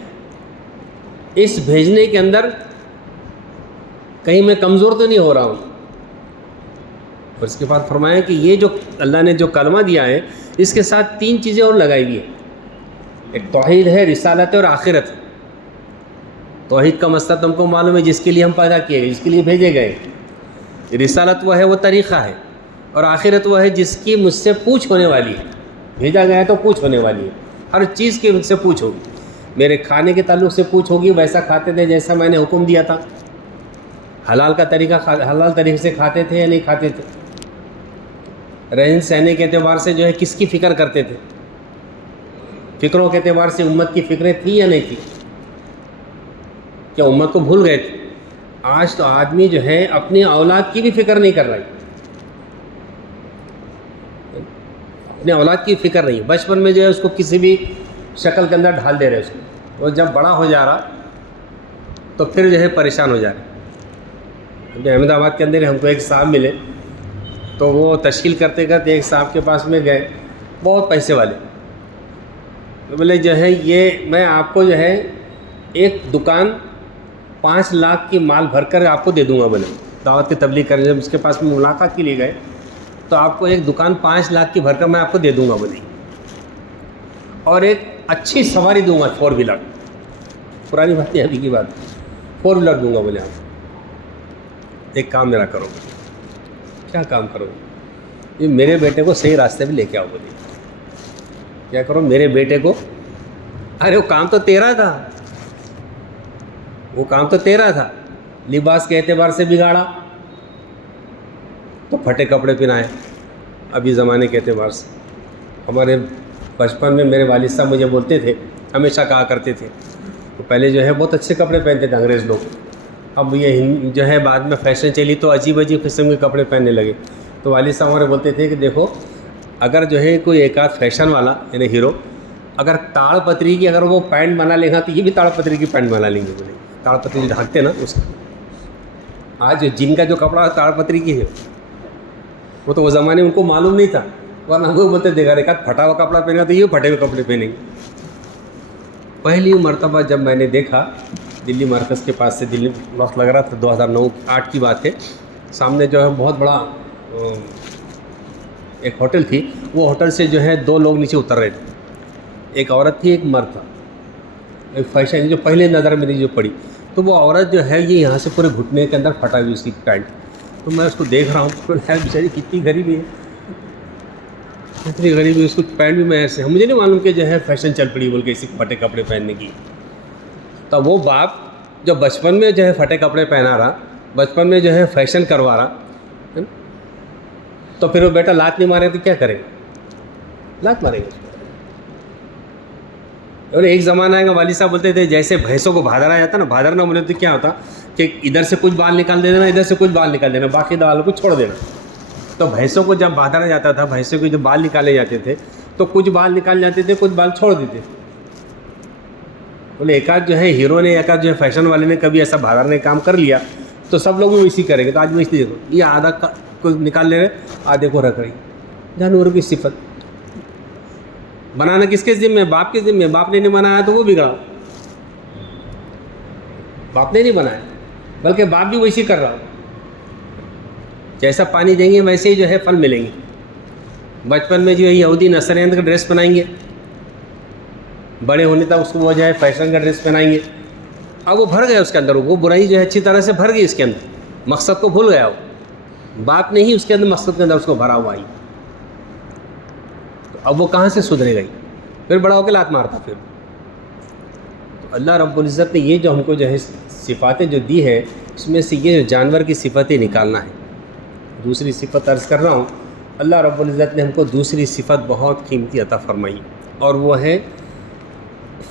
اس بھیجنے کے اندر کہیں میں کمزور تو نہیں ہو رہا ہوں. اور اس کے بعد فرمایا کہ یہ جو اللہ نے جو کلمہ دیا ہے اس کے ساتھ 3 چیزیں اور لگائی ہوئی ہیں. ایک توحید ہے، رسالت ہے اور آخرت ہے. توحید کا مسئلہ تم کو معلوم ہے، جس کے لیے ہم پیدا کیے گئے، جس کے لیے بھیجے گئے. رسالت وہ ہے، وہ طریقہ ہے، اور آخرت وہ ہے جس کی مجھ سے پوچھ ہونے والی ہے. بھیجا گیا ہے تو پوچھ ہونے والی ہے، ہر چیز کی مجھ سے پوچھ ہوگی. میرے کھانے کے تعلق سے پوچھ ہوگی، ویسا کھاتے تھے جیسا میں نے حکم دیا تھا. حلال کا طریقہ، حلال طریقے سے کھاتے تھے یا نہیں کھاتے تھے. رہن سہنے کے اعتبار سے جو ہے کس کی فکر کرتے تھے. فکروں کے اعتبار سے امت کی فکریں تھیں یا نہیں تھیں. کیا امت کو بھول گئے تھے؟ آج تو آدمی جو ہے اپنی اولاد کی بھی فکر نہیں کر رہی. اپنے اولاد کی فکر نہیں. بچپن میں جو ہے اس کو کسی بھی شکل کے اندر ڈھال دے رہے اس کو، اور جب بڑا ہو جا رہا تو پھر جو ہے پریشان ہو جا رہے. ابھی احمد آباد کے اندر ہم کو ایک صاحب ملے تو وہ تشکیل کرتے کرتے ایک صاحب کے پاس میں گئے، بہت پیسے والے. تو بولے جو ہے یہ میں آپ کو جو ہے ایک دکان 5 لاکھ کی مال بھر کر آپ کو دے دوں گا. بولے دعوت کی تبلیغ کرنے جب اس کے پاس میں ملاقات کے لیے گئے تو آپ کو ایک دکان 5 لاکھ کی بھر کر میں آپ کو دے دوں گا. بولے اور ایک اچھی سواری دوں گا، 4 ویلر. پرانی بات ہے، ابھی کی بات. 4 ویلر دوں گا. بولے آپ ایک کام میرا کرو. کیا کام کرو؟ یہ میرے بیٹے کو صحیح راستے پہ لے کے آؤ. بولے کیا کرو میرے بیٹے کو؟ ارے وہ کام تو تیرا تھا، وہ کام تو تیرا تھا. لباس کے اعتبار سے بگاڑا تو پھٹے کپڑے پہنائے. ابھی زمانے کے اعتبار سے ہمارے بچپن میں میرے والد صاحب مجھے بولتے تھے، ہمیشہ کہا کرتے تھے، تو پہلے جو ہے بہت اچھے کپڑے پہنتے تھے انگریز لوگ. اب یہ جو ہے بعد میں فیشن چلی تو عجیب عجیب قسم کے کپڑے پہننے لگے. تو والد صاحب ہمارے بولتے تھے کہ دیکھو اگر جو ہے کوئی ایک آدھ فیشن والا یعنی ہیرو اگر تاڑ پتری کی اگر وہ پینٹ بنا لے گا تو یہ بھی تاڑ پتری کی پینٹ بنا لیں گے. بولے تاڑ پتری ڈھانکتے نا اس کا. آج جن کا جو کپڑا تاڑ پتری کی ہے وہ تو وہ زمانے ان کو معلوم نہیں تھا، ورنہ وہ بولتے دیکھا ایک آدھ پھٹا ہوا کپڑا پہنا تو یہ پھٹے ہوئے کپڑے پہنیں گے. پہلی مرتبہ جب میں نے دیکھا دلی مرکز کے پاس سے، دلی وقت لگ رہا تھا 2009-8 کی بات ہے، سامنے جو ہے بہت بڑا ایک ہوٹل تھی، وہ ہوٹل سے جو ہے 2 لوگ نیچے اتر رہے تھے، ایک عورت تھی ایک مرد تھا. ایک فیشن جو پہلے نظر میری جو پڑی، تو وہ عورت جو ہے یہ یہاں سے پورے گھٹنے کے اندر پھٹا ہوئی اس کی پینٹ. تو میں اس کو دیکھ رہا ہوں تو بیچاری کتنی غریبی ہے، اتنی غریبی، اس کو پینٹ بھی میں ایسے، مجھے نہیں معلوم کہ جو ہے فیشن چل پڑی بول کے اسی پھٹے کپڑے پہننے کی. تو وہ باپ جو بچپن میں جو ہے پھٹے کپڑے پہنا رہا، بچپن میں جو ہے فیشن کروا رہا، تو پھر وہ بیٹا لات نہیں مارے تو کیا کرے گا؟ لات مارے گا. اور ایک زمانہ آئے گا، والد صاحب بولتے تھے جیسے بھینسوں کو بھادرا جاتا نا، بھادرنا بولے تو کیا ہوتا کہ ادھر سے کچھ بال نکال دینا، ادھر سے کچھ بال نکال دینا، باقی بالوں کو چھوڑ دینا. تو بھینسوں کو جب بھادرا جاتا تھا، بھینسوں کے جو بال نکالے جاتے تھے تو کچھ بال نکال جاتے تھے، کچھ بال چھوڑ دیتے. بولے ایک آدھ جو ہے ہیرو نے، ایک آدھ جو ہے فیشن والے نے کبھی ایسا بھادرنے کام کر لیا تو سب لوگ بھی ویسی کریں گے. تو آج میں اسی دیکھو یہ آدھا کو نکال لے رہے، آدھے کو رکھ رہی. جانوروں کی صفت. بنانا کس کے ذمہ ہے؟ باپ کے ذمہ ہے. باپ نے نہیں بنایا تو وہ بگڑا، باپ نے نہیں بنایا بلکہ باپ بھی ویسی کر رہا ہو. جیسا پانی دیں گے ویسے ہی جو ہے پھل ملیں گے. بچپن میں جو ہے یہودی نصرانیت کا ڈریس پہنائیں گے، بڑے ہونے تک اس کو وہ جو ہے فیشن کا ڈریس پہنائیں گے. اب وہ بھر گیا اس کے اندر، وہ برائی جو ہے اچھی طرح سے بھر گئی اس کے اندر، مقصد کو بھول گیا. وہ باپ نے ہی اس کے اندر مقصد کے اندر اس کو بھرا ہوا. تو اب وہ کہاں سے سدھرے گئی؟ پھر بڑا ہو کے لات مارتا. پھر تو اللہ رب العزت نے یہ جو ہم کو جو ہے صفاتیں جو دی ہے، اس میں سے یہ جو جانور کی صفتیں نکالنا ہے. دوسری صفت عرض کر رہا ہوں، اللہ رب العزت نے ہم کو دوسری صفت بہت قیمتی عطا فرمائی، اور وہ ہے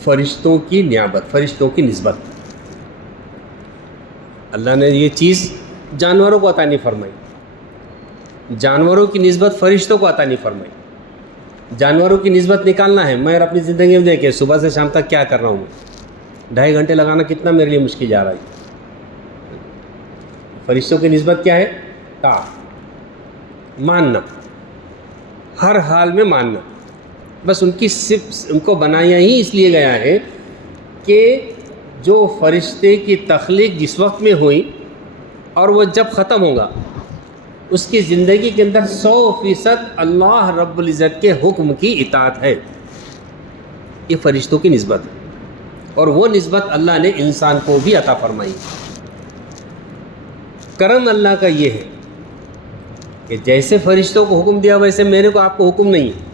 فرشتوں کی نیابت، فرشتوں کی نسبت. اللہ نے یہ چیز جانوروں کو عطا نہیں فرمائی، جانوروں کی نسبت فرشتوں کو عطا نہیں فرمائی. جانوروں کی نسبت نکالنا ہے. میں اپنی زندگی میں دیکھیں صبح سے شام تک کیا کر رہا ہوں، 2.5 گھنٹے لگانا کتنا میرے لیے مشکل جا رہا ہے. فرشتوں کی نسبت کیا ہے؟ ماننا، ہر حال میں ماننا. بس ان کو بنایا ہی اس لیے گیا ہے کہ جو فرشتے کی تخلیق جس وقت میں ہوئی اور وہ جب ختم ہوگا، اس کی زندگی کے اندر 100% اللہ رب العزت کے حکم کی اطاعت ہے. یہ فرشتوں کی نسبت ہے، اور وہ نسبت اللہ نے انسان کو بھی عطا فرمائی. کرم اللہ کا یہ ہے کہ جیسے فرشتوں کو حکم دیا ویسے میرے کو آپ کو حکم نہیں ہے.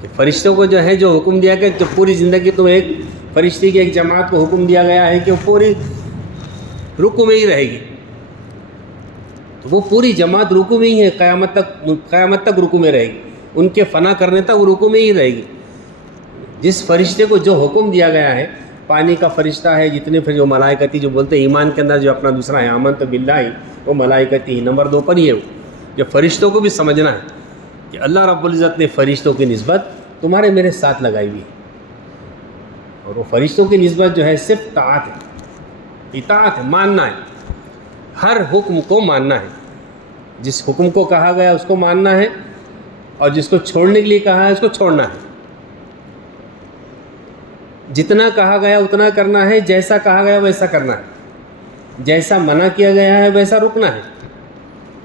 کہ فرشتوں کو جو ہے جو حکم دیا کہ جو پوری زندگی تو ایک فرشتے کی ایک جماعت کو حکم دیا گیا ہے کہ وہ پوری رکوع میں ہی رہے گی، تو وہ پوری جماعت رکوع میں ہی ہے، قیامت تک رکوع میں رہے گی. ان کے فنا کرنے تک وہ رکوع میں ہی رہے گی. جس فرشتے کو جو حکم دیا گیا ہے، پانی کا فرشتہ ہے، جتنے پھر جو ملائکتی جو بولتے ہیں ایمان کے اندر جو اپنا دوسرا ہے آمنت باللہ، وہ ملائکتی نمبر 2 پر ہی ہے. وہ جو فرشتوں کو بھی سمجھنا ہے کہ اللہ رب العزت نے فرشتوں کی نسبت تمہارے میرے ساتھ لگائی ہوئی ہے، اور وہ فرشتوں کی نسبت جو ہے صرف طاعت ہے، اطاعت ہے، ماننا ہے. ہر حکم کو ماننا ہے. جس حکم کو کہا گیا اس کو ماننا ہے، اور جس کو چھوڑنے کے لیے کہا ہے اس کو چھوڑنا ہے. جتنا کہا گیا اتنا کرنا ہے، جیسا کہا گیا ویسا کرنا ہے، جیسا منع کیا گیا ہے ویسا رکنا ہے.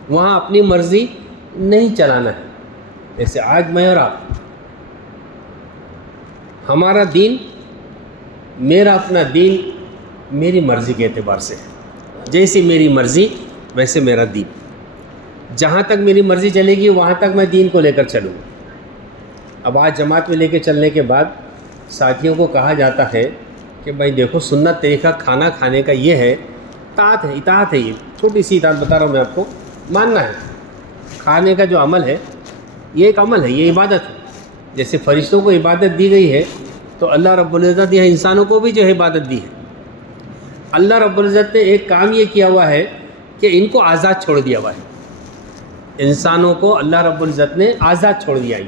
وہاں اپنی مرضی نہیں چلانا ہے. جیسے آج میں اور آپ، ہمارا دین، میرا اپنا دین میری مرضی کے اعتبار سے ہے. جیسی میری مرضی ویسے میرا دین. جہاں تک میری مرضی چلے گی وہاں تک میں دین کو لے کر چلوں گا. اب آج جماعت میں لے کے چلنے کے بعد ساتھیوں کو کہا جاتا ہے کہ بھائی دیکھو سنت طریقہ کھانا کھانے کا یہ ہے، طاعت ہے، اطاعت ہے. یہ چھوٹی سی اطاعت بتا رہا ہوں میں آپ کو، ماننا ہے. کھانے کا جو عمل ہے یہ ایک عمل ہے، یہ عبادت ہے. جیسے فرشتوں کو عبادت دی گئی ہے تو اللہ رب العزت یہ انسانوں کو بھی جو ہے عبادت دی ہے. اللہ رب العزت نے ایک کام یہ کیا ہوا ہے کہ ان کو آزاد چھوڑ دیا ہوا ہے. انسانوں کو اللہ رب العزت نے آزاد چھوڑ دیا ہے.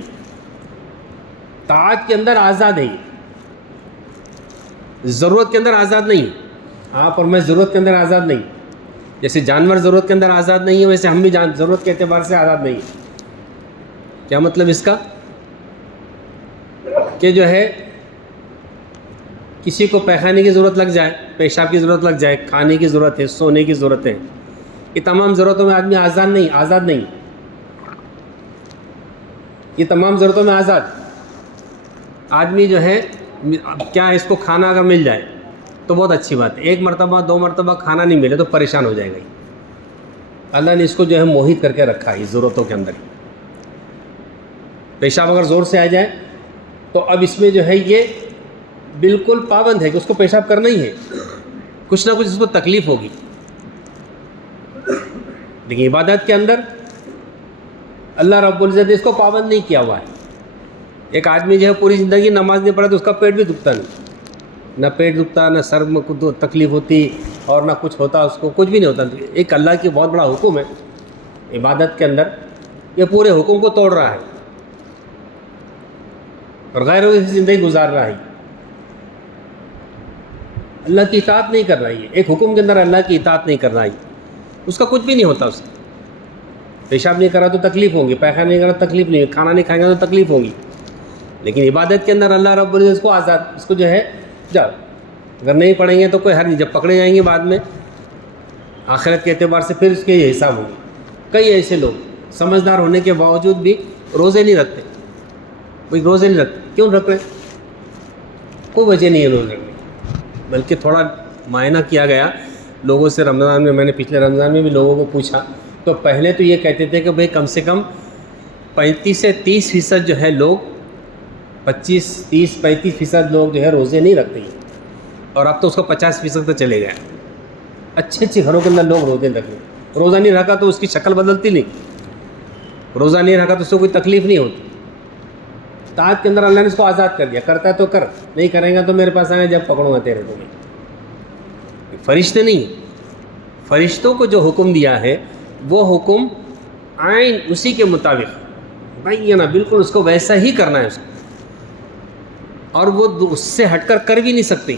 طاعت کے اندر آزاد ہے، ضرورت کے اندر آزاد نہیں. آپ اور میں ضرورت کے اندر آزاد نہیں. جیسے جانور ضرورت کے اندر آزاد نہیں ہے، ویسے ہم بھی ضرورت کے اعتبار سے آزاد نہیں ہیں. کیا مطلب اس کا؟ کہ جو ہے کسی کو پیخانے کی ضرورت لگ جائے، پیشاب کی ضرورت لگ جائے، کھانے کی ضرورت ہے، سونے کی ضرورت ہے، یہ تمام ضرورتوں میں آدمی آزاد نہیں، یہ تمام ضرورتوں میں آزاد آدمی جو ہے کیا ہے، اس کو کھانا اگر مل جائے تو بہت اچھی بات ہے، 1 مرتبہ 2 مرتبہ کھانا نہیں ملے تو پریشان ہو جائے گا۔ اللہ نے اس کو جو ہے موہت کر کے رکھا ہے اس ضرورتوں کے اندر۔ پیشاب اگر زور سے آ جائے تو اب اس میں جو ہے یہ بالکل پابند ہے کہ اس کو پیشاب کرنا ہی ہے، کچھ نہ کچھ اس کو تکلیف ہوگی۔ لیکن عبادت کے اندر اللہ رب العزت نے اس کو پابند نہیں کیا ہوا ہے۔ ایک آدمی جو ہے پوری زندگی نماز نہیں پڑھا تو اس کا پیٹ بھی دکھتا نہیں، نہ پیٹ دکھتا، نہ سر میں کچھ تکلیف ہوتی اور نہ کچھ ہوتا، اس کو کچھ بھی نہیں ہوتا۔ ایک اللہ کی بہت بڑا حکم ہے عبادت کے اندر، یہ پورے حکم کو توڑ رہا ہے اور غیروں کی زندگی گزار رہا ہے، اللہ کی اطاعت نہیں کر رہا ہے۔ ایک حکم کے اندر اللہ کی اطاعت نہیں کر رہا ہے، اس کا کچھ بھی نہیں ہوتا۔ اس سے پیشاب نہیں کرا تو تکلیف ہوگی، پیخانہ نہیں کرا تو تکلیف نہیں ہوگی، کھانا نہیں کھائیں گے تو تکلیف ہوگی۔ لیکن عبادت کے اندر اللہ رب العزت اس کو آزاد، اس کو جو ہے جاؤ، اگر نہیں پڑھیں گے تو کوئی حرج نہیں، جب پکڑے جائیں گے بعد میں آخرت کے اعتبار سے پھر اس کے یہ حساب ہوگا۔ کئی ایسے لوگ سمجھدار ہونے کے باوجود بھی روزے نہیں رکھتے، کوئی روزے نہیں رکھتے، کیوں رکھ رہے ہیں؟ کوئی وجہ نہیں ہے روزے رکھنے، بلکہ تھوڑا معائنہ کیا گیا لوگوں سے رمضان میں، میں نے پچھلے رمضان میں بھی لوگوں کو پوچھا تو پہلے تو یہ کہتے تھے کہ بھئی کم سے کم 35 سے 30% جو ہے لوگ 35% لوگ جو ہے روزے نہیں رکھتے ہیں، اور اب تو اس کا 50% تک چلے گئے۔ اچھے اچھے گھروں کے اندر لوگ روزے رکھتے ہیں، روزہ نہیں رکھا تو اس کی شکل بدلتی نہیں، روزہ نہیں رکھا تو اس کو کوئی تکلیف نہیں ہوتی۔ طاعت کے اندر اللہ نے اس کو آزاد کر دیا، کرتا ہے تو کر، نہیں کریں گا تو میرے پاس آئے، جب پکڑوں گا تیرے کو میں۔ فرشتے نہیں، فرشتوں کو جو حکم دیا ہے وہ حکم عین اسی کے مطابق بینہ، بالکل اس کو ویسا ہی کرنا ہے اس کو، اور وہ اس سے ہٹ کر بھی نہیں سکتے،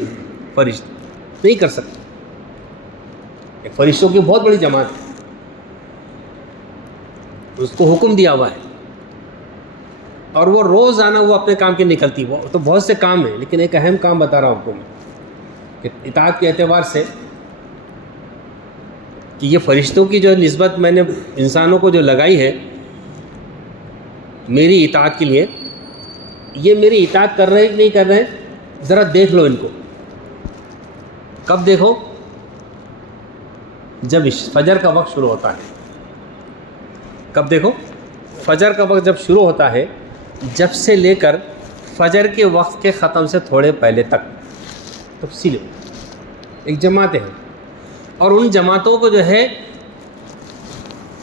فرشتے نہیں کر سکتے۔ ایک فرشتوں کی بہت بڑی جماعت ہے، اس کو حکم دیا ہوا ہے، اور وہ روزانہ وہ اپنے کام کی نکلتی، وہ تو بہت سے کام ہیں، لیکن ایک اہم کام بتا رہا ہوں آپ کو میں کہ اطاعت کے اعتبار سے، کہ یہ فرشتوں کی جو نسبت میں نے انسانوں کو جو لگائی ہے میری اطاعت کے لیے، یہ میری اطاعت کر رہے ہیں کہ نہیں کر رہے ہیں، ذرا دیکھ لو ان کو۔ کب دیکھو؟ جب فجر کا وقت شروع ہوتا ہے۔ کب دیکھو؟ فجر کا وقت جب شروع ہوتا ہے، جب سے لے کر فجر کے وقت کے ختم سے تھوڑے پہلے تک، تفصیل ایک جماعتیں ہیں، اور ان جماعتوں کو جو ہے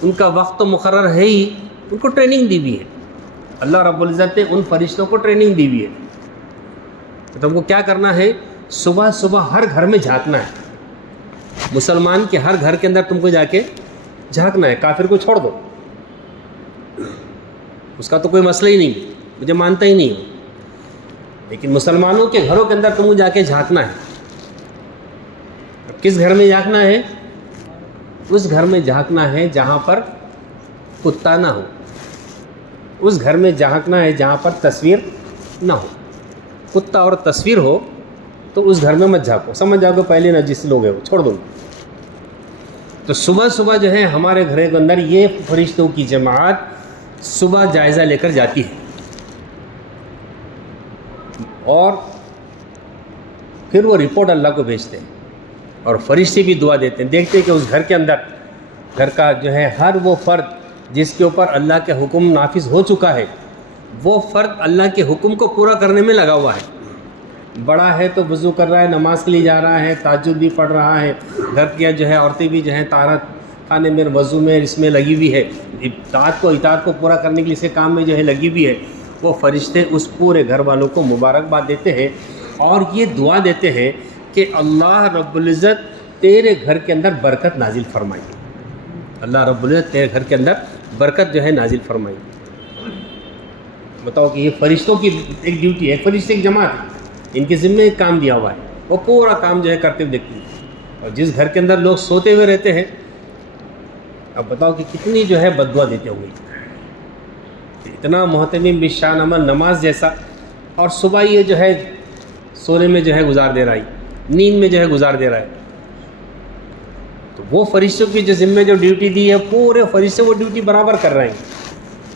ان کا وقت تو مقرر ہے ہی، ان کو ٹریننگ دی ہوئی ہے۔ اللہ رب العزت نے ان فرشتوں کو ٹریننگ دی ہوئی ہے کہ تم کو کیا کرنا ہے، صبح صبح ہر گھر میں جھانکنا ہے، مسلمان کے ہر گھر کے اندر تم کو جا کے جھانکنا ہے۔ کافر کو چھوڑ دو، اس کا تو کوئی مسئلہ ہی نہیں، مجھے مانتا ہی نہیں، لیکن مسلمانوں کے گھروں کے اندر تم کو جا کے جھانکنا ہے۔ کس گھر میں جھانکنا ہے؟ اس گھر میں جھانکنا ہے جہاں پر کتا نہ ہو، اس گھر میں جھانکنا ہے جہاں پر تصویر نہ ہو۔ کتا اور تصویر ہو تو اس گھر میں مت جھانکو، سمجھ جاؤ کہ پہلے نجس لوگ ہیں وہ، چھوڑ دو۔ تو صبح صبح جو ہے ہمارے گھر کے اندر یہ فرشتوں کی جماعت صبح جائزہ لے کر جاتی ہے، اور پھر وہ رپورٹ اللہ کو بھیجتے ہیں، اور فرشتے بھی دعا دیتے ہیں، دیکھتے ہیں کہ اس گھر کے اندر، گھر کا جو ہے ہر وہ فرد جس کے اوپر اللہ کے حکم نافذ ہو چکا ہے، وہ فرد اللہ کے حکم کو پورا کرنے میں لگا ہوا ہے۔ بڑا ہے تو وضو کر رہا ہے، نماز کے لیے جا رہا ہے، تہجد بھی پڑھ رہا ہے، گھر کی جو ہے عورتیں بھی جو ہے طہارت خانے میں، وضو میں، اس میں لگی ہوئی ہے، اطاعت کو پورا کرنے کے لیے اس کے کام میں جو ہے لگی ہوئی ہے۔ وہ فرشتے اس پورے گھر والوں کو مبارکباد دیتے ہیں اور یہ دعا دیتے ہیں کہ اللہ رب العزت تیرے گھر کے اندر برکت نازل فرمائے، اللہ رب العزت تیرے گھر کے اندر برکت جو ہے نازل فرمائے۔ بتاؤ کہ یہ فرشتوں کی ایک ڈیوٹی ہے، فرشتے ایک جماعت ہے، ان کے ذمے ایک کام دیا ہوا ہے، وہ پورا کام جو ہے کرتے ہوئے دیکھتے ہیں۔ اور جس گھر کے اندر لوگ سوتے ہوئے رہتے ہیں، اب بتاؤ کہ کتنی جو ہے بد دعا دیتے ہوں گے۔ اتنا محتمم بشان عمل نماز جیسا، اور صبح یہ جو ہے سونے میں جو ہے گزار دے رہا ہے، نیند میں جو ہے گزار دے رہا ہے، تو وہ فرشتوں کی جو ذمہ جو ڈیوٹی دی ہے پورے فرشتے وہ ڈیوٹی برابر کر رہے ہیں،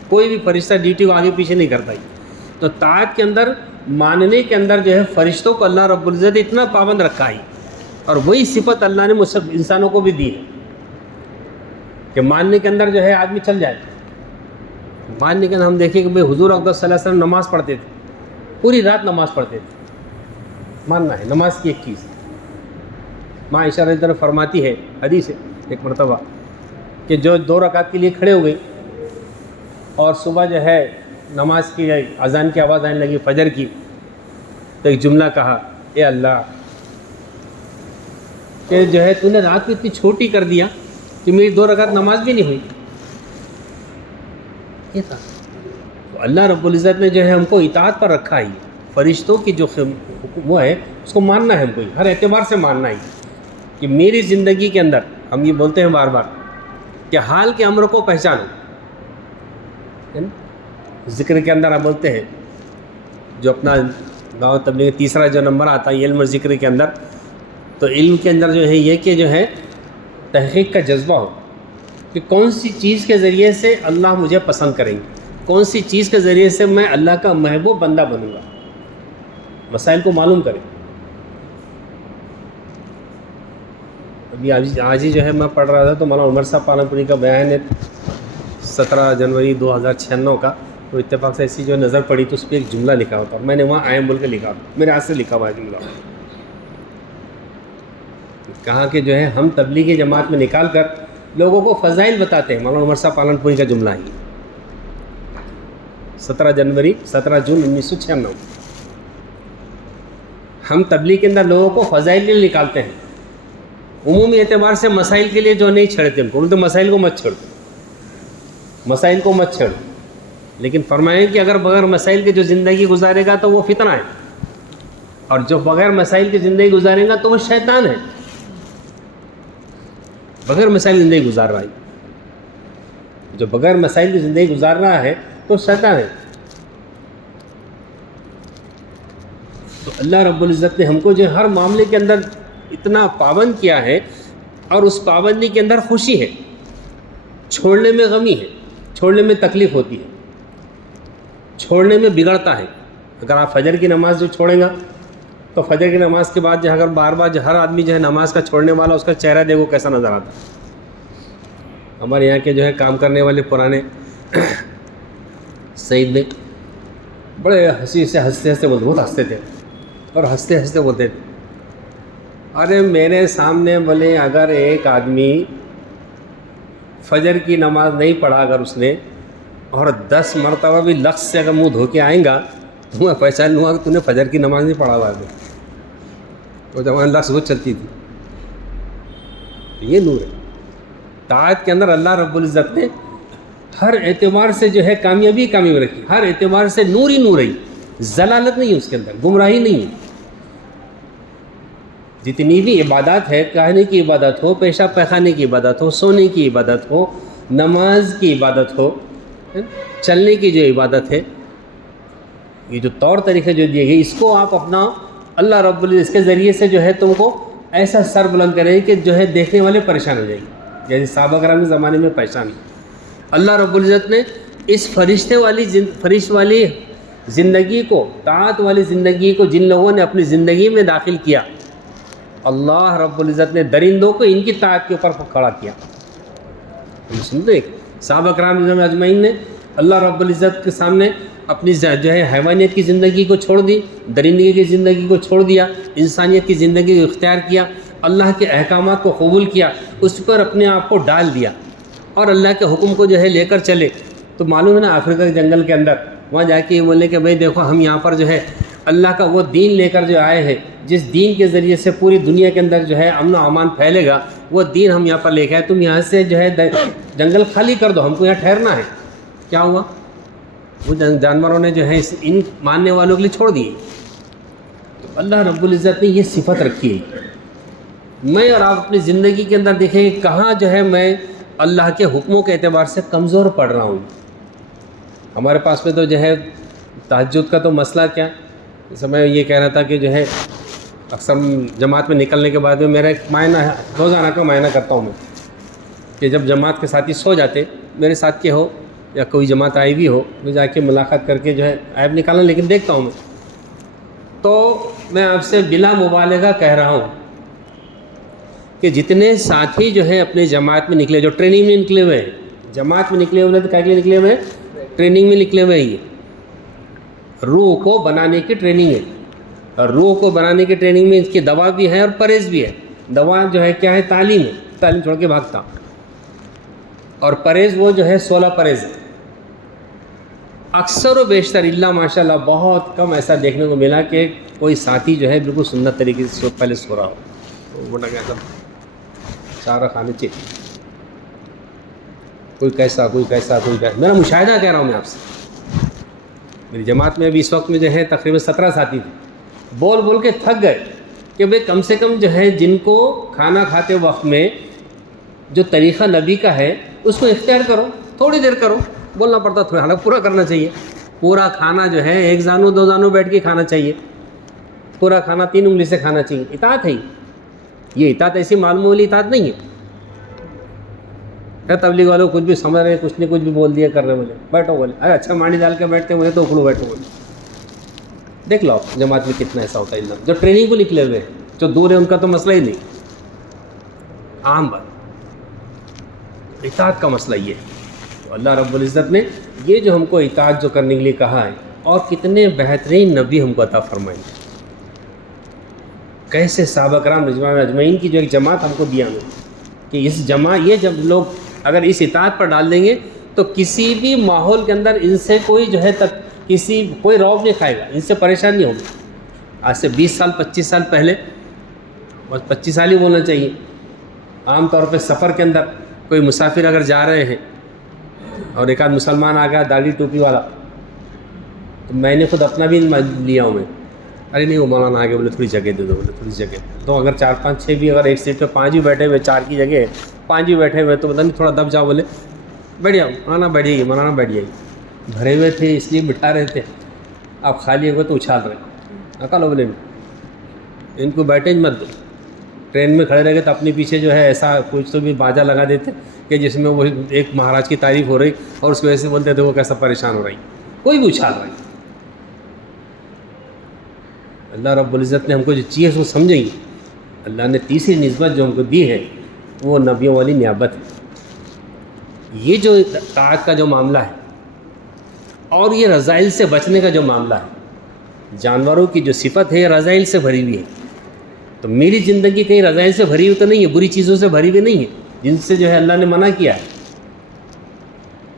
کوئی بھی فرشتہ ڈیوٹی کو آگے پیچھے نہیں کرتا ہی۔ تو طاعت کے اندر، ماننے کے اندر جو ہے فرشتوں کو اللہ رب العزت اتنا پابند رکھا ہے، اور وہی صفت اللہ نے مجھ سب انسانوں کو بھی دی ہے کہ ماننے کے اندر جو ہے آدمی چل جائے۔ ماننے کے اندر ہم دیکھیں کہ بھئی حضور اقدس صلی اللہ علیہ وسلم نماز پڑھتے تھے، پوری رات نماز پڑھتے تھے۔ ماننا ہے نماز کی ایک چیز۔ ماں عائشہ رضی اللہ عنہا فرماتی ہے، حدیث ہے ایک مرتبہ، کہ جو 2 رکعت کے لیے کھڑے ہو گئی اور صبح جو ہے نماز کی اذان کی آواز آنے لگی فجر کی، تو ایک جملہ کہا، اے اللہ کہ جو ہے تو نے رات کو اتنی چھوٹی کر دیا کہ میری 2 رکعت نماز بھی نہیں ہوئی۔ یہ تھا تو اللہ رب العزت نے جو ہے ہم کو اطاعت پر رکھا ہی، فرشتوں کی جو وہ ہے اس کو ماننا ہے، ہم کو ہر اعتبار سے ماننا ہے کہ میری زندگی کے اندر، ہم یہ بولتے ہیں بار بار کہ حال کے امر کو پہچانو۔ ذکر کے اندر آپ بولتے ہیں جو اپنا دعوت تبلیغ تیسرا جو نمبر آتا ہے علم اور ذکر کے اندر، تو علم کے اندر جو ہے یہ کہ جو ہے تحقیق کا جذبہ ہو کہ کون سی چیز کے ذریعے سے اللہ مجھے پسند کریں گے، کون سی چیز کے ذریعے سے میں اللہ کا محبوب بندہ بنوں گا، مسائل کو معلوم کریں۔ ابھی آج ہی جو ہے میں پڑھ رہا تھا تو مولانا عمر صاحب پالنپوری کا بیان ہے 17 جنوری 2096 کا، تو اتفاق سے ایسی جو نظر پڑی تو اس پہ ایک جملہ لکھا ہوتا، میں نے وہاں آئم بول کے لکھا ہوتا، میرے ہاتھ سے لکھا ہوا ہے جملہ، کہا کہ جو ہے ہم تبلیغی جماعت میں نکال کر لوگوں کو فضائل بتاتے ہیں، مولانا عمر صاحب پالنپوری کا جملہ ہے 17 جون 1996۔ ہم تبلیغ کے اندر لوگوں کو فضائل کے لیے نکالتے ہیں، عمومی اعتبار سے مسائل کے لیے جو نہیں چھڑتے ان کو، بولتے مسائل کو مت چھوڑو، مسائل کو مت چھوڑو، لیکن فرمائیں کہ اگر بغیر مسائل کے جو زندگی گزارے گا تو وہ فتنہ ہے، اور جو بغیر مسائل کی زندگی گزارے گا تو وہ شیطان ہے۔ بغیر مسائل زندگی گزار رہا ہے، جو بغیر مسائل کی زندگی گزار رہا ہے تو شیطان ہے۔ تو اللہ رب العزت نے ہم کو جو ہر معاملے کے اندر اتنا پابند کیا ہے، اور اس پابندی کے اندر خوشی ہے، چھوڑنے میں غمی ہے، چھوڑنے میں تکلیف ہوتی ہے، چھوڑنے میں بگڑتا ہے۔ اگر آپ فجر کی نماز جو چھوڑیں گا تو فجر کی نماز کے بعد جو اگر بار بار جو ہر آدمی جو ہے نماز کا چھوڑنے والا، اس کا چہرہ دیکھو کیسا نظر آتا ہے۔ ہمارے یہاں کے جو ہے کام کرنے والے پرانے سعید بھائی بڑے ہنستے بولتے، بہت ہنستے تھے، اور ہنستے بولتے تھے، ارے میرے سامنے بولے اگر ایک آدمی فجر کی نماز نہیں پڑھا اگر اس نے، اور 10 مرتبہ بھی لفظ سے اگر منہ دھو کے آئیں گا تو میں پہچان لوں گا کہ تو نے فجر کی نماز نہیں پڑھا ہوا ہے۔ تو جب وہاں لفظ وہ چلتی تھی، یہ نور ہے طاعت کے اندر۔ اللہ رب العزت نے ہر اعتبار سے جو ہے کامیابی رکھی، ہر اعتبار سے نور ہی نور ہے، ضلالت نہیں ہے اس کے اندر، گمراہی نہیں ہے۔ جتنی بھی عبادات ہے، کہنے کی عبادت ہو، پیشاب پیخانے کی عبادت ہو، سونے کی عبادت ہو، نماز کی عبادت ہو، چلنے کی جو عبادت ہے، یہ جو طور طریقے جو دیے گئے، اس کو آپ اپنا اللہ رب العزت اس کے ذریعے سے جو ہے تم کو ایسا سر بلند کرے کہ جو ہے دیکھنے والے پریشان ہو جائیں گے، جیسے صحابہ کرام کے زمانے میں پریشان ہیں۔ اللہ رب العزت نے اس فرشت والی زندگی کو، طاعت والی زندگی کو جن لوگوں نے اپنی زندگی میں داخل کیا، اللہ رب العزت نے درندوں کو ان کی طاعت کے اوپر کھڑا کیا۔ سنتے صحابہ کرام اجمعین نے اللہ رب العزت کے سامنے اپنی جو ہے حیوانیت کی زندگی کو چھوڑ دی، درندگی کی زندگی کو چھوڑ دیا، انسانیت کی زندگی کو اختیار کیا، اللہ کے احکامات کو قبول کیا، اس پر اپنے آپ کو ڈال دیا، اور اللہ کے حکم کو جو ہے لے کر چلے۔ تو معلوم ہے نا افریقہ کے جنگل کے اندر وہاں جا کے یہ بولے کہ بھائی دیکھو ہم یہاں پر جو ہے اللہ کا وہ دین لے کر جو آئے ہیں، جس دین کے ذریعے سے پوری دنیا کے اندر جو ہے امن و امان پھیلے گا، وہ دین ہم یہاں پر لے کے آئے، تم یہاں سے جو ہے جنگل خالی کر دو، ہم کو یہاں ٹھہرنا ہے۔ کیا ہوا؟ وہ جانوروں نے جو ہے ان ماننے والوں کے لیے چھوڑ دیے۔ تو اللہ رب العزت نے یہ صفت رکھی ہے۔ میں اور آپ اپنی زندگی کے اندر دیکھیں کہ کہاں جو ہے میں اللہ کے حکموں کے اعتبار سے کمزور پڑ رہا ہوں۔ ہمارے پاس میں تو جو ہے تہجد کا تو مسئلہ کیا، اس میں یہ کہہ رہا تھا کہ جو ہے اکثر جماعت میں نکلنے کے بعد میں میرا ایک معائنہ ہے، روزانہ کا معائنہ کرتا ہوں میں، کہ جب جماعت کے ساتھی سو جاتے، میرے ساتھ کے ہو یا کوئی جماعت آئی بھی ہو، میں جا کے ملاقات کر کے جو ہے عیب نکالنا، لیکن دیکھتا ہوں میں، تو میں آپ سے بلا مبالغہ کہہ رہا ہوں کہ جتنے ساتھی جو ہے اپنے جماعت میں نکلے، جو ٹریننگ میں نکلے ہوئے ہیں، جماعت میں نکلے ہوئے تو کیا کے لیے نکلے ہوئے ہیں؟ ٹریننگ میں نکلے ہوئے ہیں۔ یہ روح کو بنانے کی ٹریننگ ہے، اور روح کو بنانے کی ٹریننگ میں اس کی دوا بھی ہے اور پرہیز بھی ہے۔ دوا جو ہے کیا ہے؟ تعلیم ہے، تعلیم چھوڑ کے بھاگتا، اور پرہیز وہ جو ہے 16 پرہیز ہے۔ اکثر و بیشتر الا ماشاء اللہ بہت کم ایسا دیکھنے کو ملا کہ کوئی ساتھی جو ہے بالکل سنت طریقے سے پہلے سو رہا ہو، وہ کہتا سارا کھانے چاہیے، کوئی کیسا کوئی کیسا کوئی کیسا۔ میرا مشاہدہ کہہ رہا ہوں میں آپ سے، میری جماعت میں ابھی اس وقت میں جو ہے تقریباً 17 ساتھی تھے، بول بول کے تھک گئے کہ بھئی کم سے کم جو ہے جن کو کھانا کھاتے وقت میں جو طریقہ نبی کا ہے اس کو اختیار کرو، تھوڑی دیر کرو، بولنا پڑتا تھوڑا، حالانکہ پورا کرنا چاہیے، پورا کھانا جو ہے 1 زانو 2 زانو بیٹھ کے کھانا چاہیے، پورا کھانا 3 انگلی سے کھانا چاہیے۔ اطاعت ہے یہ اطاعت ایسی معمولی اطاعت نہیں ہے۔ تبلیغ والوں کچھ بھی سمجھ رہے ہیں، کچھ نہیں کچھ بھی بول دیا کر رہے، بولے بیٹھو، بولے ارے اچھا مانی ڈال کے بیٹھتے بولے تو اکھڑو بیٹھو، بولے دیکھ لو جماعت میں کتنا ایسا ہوتا ہے۔ جو ٹریننگ کو نکلے ہوئے ہیں، جو دور ہے ان کا تو مسئلہ ہی نہیں، عام بات اطاعت کا مسئلہ یہ ہے۔ تو اللہ رب العزت نے یہ جو ہم کو اطاعت جو کرنے کے لیے کہا ہے، اور کتنے بہترین نبی ہم کو عطا فرمائیں، کیسے صحابہ کرام رضوان اجمعین کی جو ایک جماعت ہم کو دیا ہمیں، کہ اس جماعت یہ جب لوگ اگر اس اطاعت پر ڈال دیں گے تو کسی بھی ماحول کے اندر ان سے کوئی جو ہے کوئی روب نہیں کھائے گا، ان سے پریشان نہیں ہوگا۔ آج سے 20 سال 25 سال پہلے، بس 25 سال ہی بولنا چاہیے، عام طور پہ سفر کے اندر کوئی مسافر اگر جا رہے ہیں اور ایک آدھ مسلمان آ گیا داڑھی ٹوپی والا، تو میں نے خود اپنا بھی لیا ہوں میں، ارے نہیں وہ مولانا آگے بولے تھوڑی جگہ دے دو، بولے تھوڑی جگہ تو اگر 4 5 6 بھی اگر ایک سیٹ پہ 5 بھی بیٹھے ہوئے، 4 کی جگہ 5 بھی بیٹھے ہوئے، تو پتہ نہیں تھوڑا دب جاؤ، بولے بیٹھ جاؤ مولانا، بیٹھ جائیے مولانا، بیٹھ جائیے۔ بھرے ہوئے تھے اس لیے بٹھا رہے تھے، آپ خالی ہوئے تو اچھال رہے، اکالو بولے ان کو بیٹھے مت دو۔ ٹرین میں کھڑے رہ گئے تو اپنے پیچھے جو ہے ایسا کچھ تو بھی باجا لگا دیتے کہ جس میں وہ ایک مہاراج کی تعریف ہو رہی اور اس کی وجہ سے بولتے تھے وہ کیسا پریشان ہو رہی، کوئی بھی اچھال رہی۔ اللہ رب العزت نے ہم کو جو چیز وہ سمجھیں گی، اللہ نے تیسری نسبت جو ہم کو دی ہے وہ نبیوں والی نیابت ہے۔ یہ جو اطاعت کا جو معاملہ ہے اور یہ رذائل سے بچنے کا جو معاملہ ہے، جانوروں کی جو صفت ہے یہ رذائل سے بھری ہوئی ہے، تو میری زندگی کہیں رذائل سے بھری ہوئی تو نہیں ہے، بری چیزوں سے بھری ہوئی نہیں ہے جن سے جو ہے اللہ نے منع کیا ہے،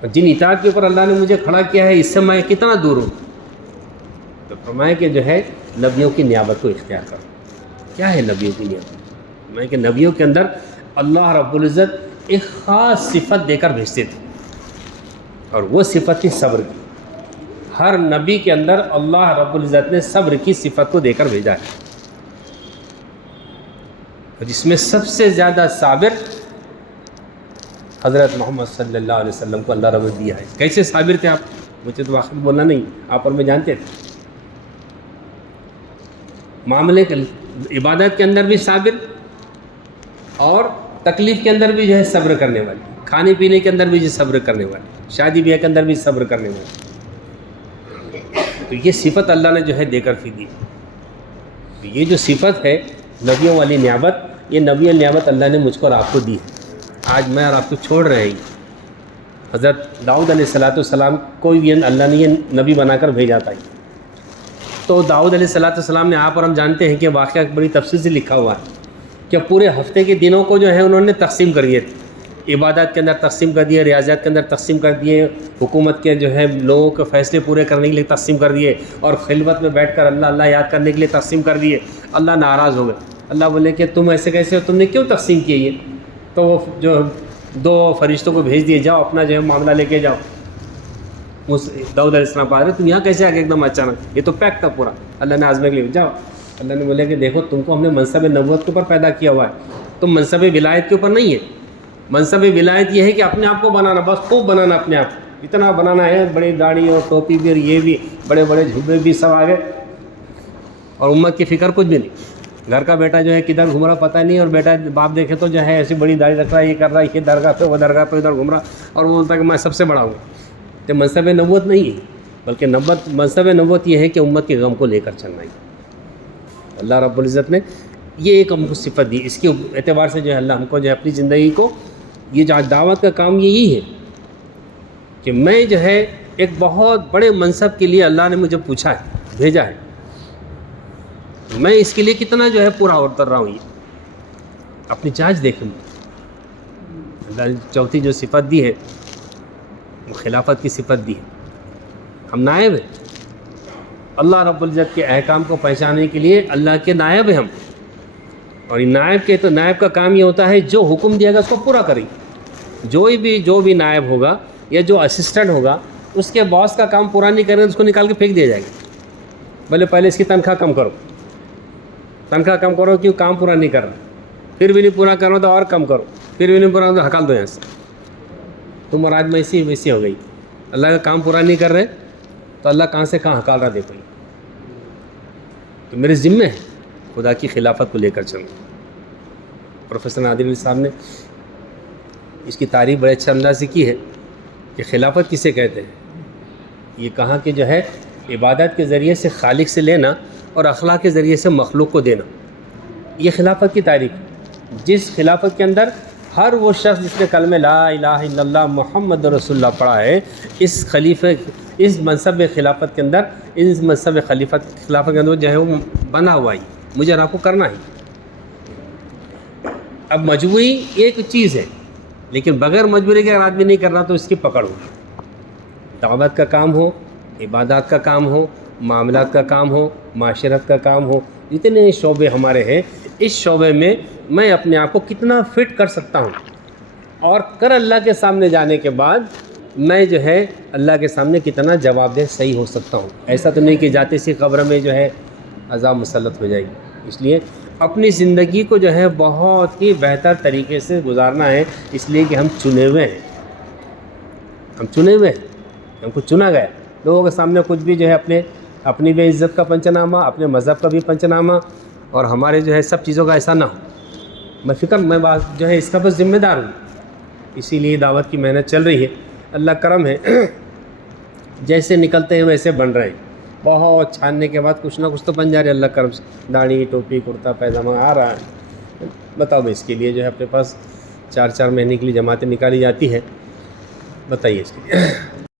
اور جن اطاعت کے اوپر اللہ نے مجھے کھڑا کیا ہے اس سے میں کتنا دور ہوں۔ تو فرمایا کہ جو ہے نبیوں کی نیابت کو اختیار کرو۔ کیا ہے نبیوں کی نیابت؟ فرمایا کہ نبیوں کے اندر اللہ رب العزت ایک خاص صفت دے کر بھیجتے تھے، اور وہ صفت تھی صبر کی۔ ہر نبی کے اندر اللہ رب العزت نے صبر کی صفت کو دے کر بھیجا ہے، اور جس میں سب سے زیادہ صابر حضرت محمد صلی اللہ علیہ وسلم کو اللہ رب نے دیا ہے۔ کیسے صابر تھے آپ؟ مجھے تو واقعی بولنا نہیں، آپ اور میں جانتے تھے۔ معاملے کے عبادت کے اندر بھی صابر، اور تکلیف کے اندر بھی جو ہے صبر کرنے والے، کھانے پینے کے اندر بھی جو صبر کرنے والے، شادی بیاہ کے اندر بھی صبر کرنے والے۔ تو یہ صفت اللہ نے جو ہے دے کر کے دی۔ یہ جو صفت ہے نبیوں والی نیابت، یہ نبی نیابت اللہ نے مجھ کو اور آپ کو دی ہے۔ آج میں اور آپ کو چھوڑ رہے ہیں۔ حضرت داؤد علیہ السلام کو بھی اللہ نے یہ نبی بنا کر بھیجا تھا۔ تو داؤد علیہ السلام نے آپ اور ہم جانتے ہیں کہ واقعہ بڑی تفصیل سے لکھا ہوا ہے کہ پورے ہفتے کے دنوں کو جو ہے انہوں نے تقسیم کر دیے تھے، عبادت کے اندر تقسیم کر دیے، ریاضت کے اندر تقسیم کر دیے، حکومت کے جو ہے لوگوں کے فیصلے پورے کرنے کے لیے تقسیم کر دیے، اور خلوت میں بیٹھ کر اللہ اللہ یاد کرنے کے لیے تقسیم کر دیے۔ اللہ ناراض ہو گئے، اللہ بولے کہ تم ایسے کیسے ہو، تم نے کیوں تقسیم کیے یہ؟ تو وہ جو 2 فرشتوں کو بھیج دیے، جاؤ اپنا جو ہے معاملہ لے کے جاؤ۔ اس داؤد علیہ السلام پا رہے تم یہاں کیسے آ گئے ایک دم اچانک؟ یہ تو پیک تھا پورا، اللہ نے آزمائے کے لیے جاؤ۔ اللہ نے بولے کہ دیکھو تم کو ہم نے منصب نبوت کے اوپر پیدا کیا ہوا ہے، تم منصب ولایت کے اوپر نہیں ہے۔ منصب ولایت یہ ہے کہ اپنے آپ کو بنانا، بس خوب بنانا، اپنے آپ اتنا بنانا ہے، بڑی داڑھی اور ٹوپی بھی اور یہ بھی بڑے بڑے جھبے بھی سب آ گئے، اور امت کی فکر کچھ بھی نہیں۔ گھر کا بیٹا جو ہے کدھر گھوم رہا پتہ نہیں، اور بیٹا باپ دیکھے تو جو ہے ایسی بڑی داڑھی رکھ رہا ہے، یہ کر رہا ہے، یہ درگاہ پہ وہ درگاہ پہ ادھر گھوم رہا، اور وہ بولتا ہے کہ میں سب سے بڑا ہوں. تو منصب نبوت نہیں ہے، بلکہ منصب نبوت یہ ہے کہ امت کے غم کو لے کر چلنا ہے. اللہ رب العزت نے یہ ایک ہم کو صفت دی، اس کے اعتبار سے جو ہے اللہ ہم کو جو ہے اپنی زندگی کو، یہ جو دعوت کا کام یہی ہے کہ میں جو ہے ایک بہت بڑے منصب کے لیے اللہ نے مجھے پوچھا ہے، بھیجا ہے، میں اس کے لیے کتنا جو ہے پورا اتر رہا ہوں. یہ اپنی چارج دیکھیں. اللہ نے چوتھی جو صفت دی ہے وہ خلافت کی صفت دی ہے. ہم نائب ہیں اللہ رب العزت کے احکام کو پہچاننے کے لیے، اللہ کے نائب ہیں ہم. اور نائب کا کام یہ ہوتا ہے جو حکم دیا گا اس کو پورا کریں. جو بھی نائب ہوگا یا جو اسسٹنٹ ہوگا، اس کے باس کا کام پورا نہیں کریں تو اس کو نکال کے پھینک دیا جائے گا. بھلے پہلے اس کی تنخواہ کم کرو کیوں کام پورا نہیں کر رہا، پھر بھی نہیں پورا کرو تو اور کم کرو، پھر بھی نہیں پورا تو ہکال دو یہاں سے. تم اور آج میں ویسی ہو گئی. اللہ کا کام پورا نہیں کر رہے تو اللہ کہاں سے کہاں ہکال رہا دیکھو. تو میرے ذمہ ہے خدا کی خلافت کو لے کر چلوں. پروفیسر نادر علی صاحب نے اس کی تعریف بڑے اچھے انداز سے کی ہے کہ خلافت کسے کہتے ہیں. یہ کہا کہ جو ہے عبادت کے ذریعے سے خالق سے لینا اور اخلاق کے ذریعے سے مخلوق کو دینا، یہ خلافت کی تعریف. جس خلافت کے اندر ہر وہ شخص جس نے کلمہ لا الہ الا اللہ محمد رسول اللہ پڑھا ہے، اس منصب خلافت کے اندر، اس منصب خلافت کے اندر جو ہے وہ بنا ہوا ہے، مجھے آپ کو کرنا ہے. اب مجبوری ایک چیز ہے، لیکن بغیر مجبوری کے اگر آدمی نہیں کر رہا تو اس کی پکڑ ہوگی. دعوت کا کام ہو، عبادات کا کام ہو، معاملات کا کام ہو، معاشرت کا کام ہو، جتنے شعبے ہمارے ہیں، اس شعبے میں میں اپنے آپ کو کتنا فٹ کر سکتا ہوں، اور اللہ کے سامنے جانے کے بعد میں جو ہے اللہ کے سامنے کتنا جواب دہ صحیح ہو سکتا ہوں. ایسا تو نہیں کہ جاتے سی قبر میں جو ہے عذاب مسلط ہو جائے گی. اس لیے اپنی زندگی کو جو ہے بہت ہی بہتر طریقے سے گزارنا ہے، اس لیے کہ ہم چنے ہوئے ہیں. ہم کو چنا گیا. لوگوں کے سامنے کچھ بھی جو ہے اپنی بے عزت کا پنچنامہ، اپنے مذہب کا بھی پنچنامہ، اور ہمارے جو ہے سب چیزوں کا ایسا نہ ہو. میں بات جو ہے اس کا بس ذمہ دار ہوں. اسی لیے دعوت کی محنت چل رہی ہے. اللہ کرم ہے، جیسے نکلتے ہیں ویسے بن رہے ہیں. بہت چھاننے کے بعد کچھ نہ کچھ تو بن جا رہے. اللہ کرم سے داڑھی، ٹوپی، کرتا پیجامہ آ رہا ہے. بتاؤ بھائی، اس کے لیے جو ہے اپنے پاس 4 مہینے کے لیے جماعتیں نکالی جاتی ہے. بتائیے اس کے لیے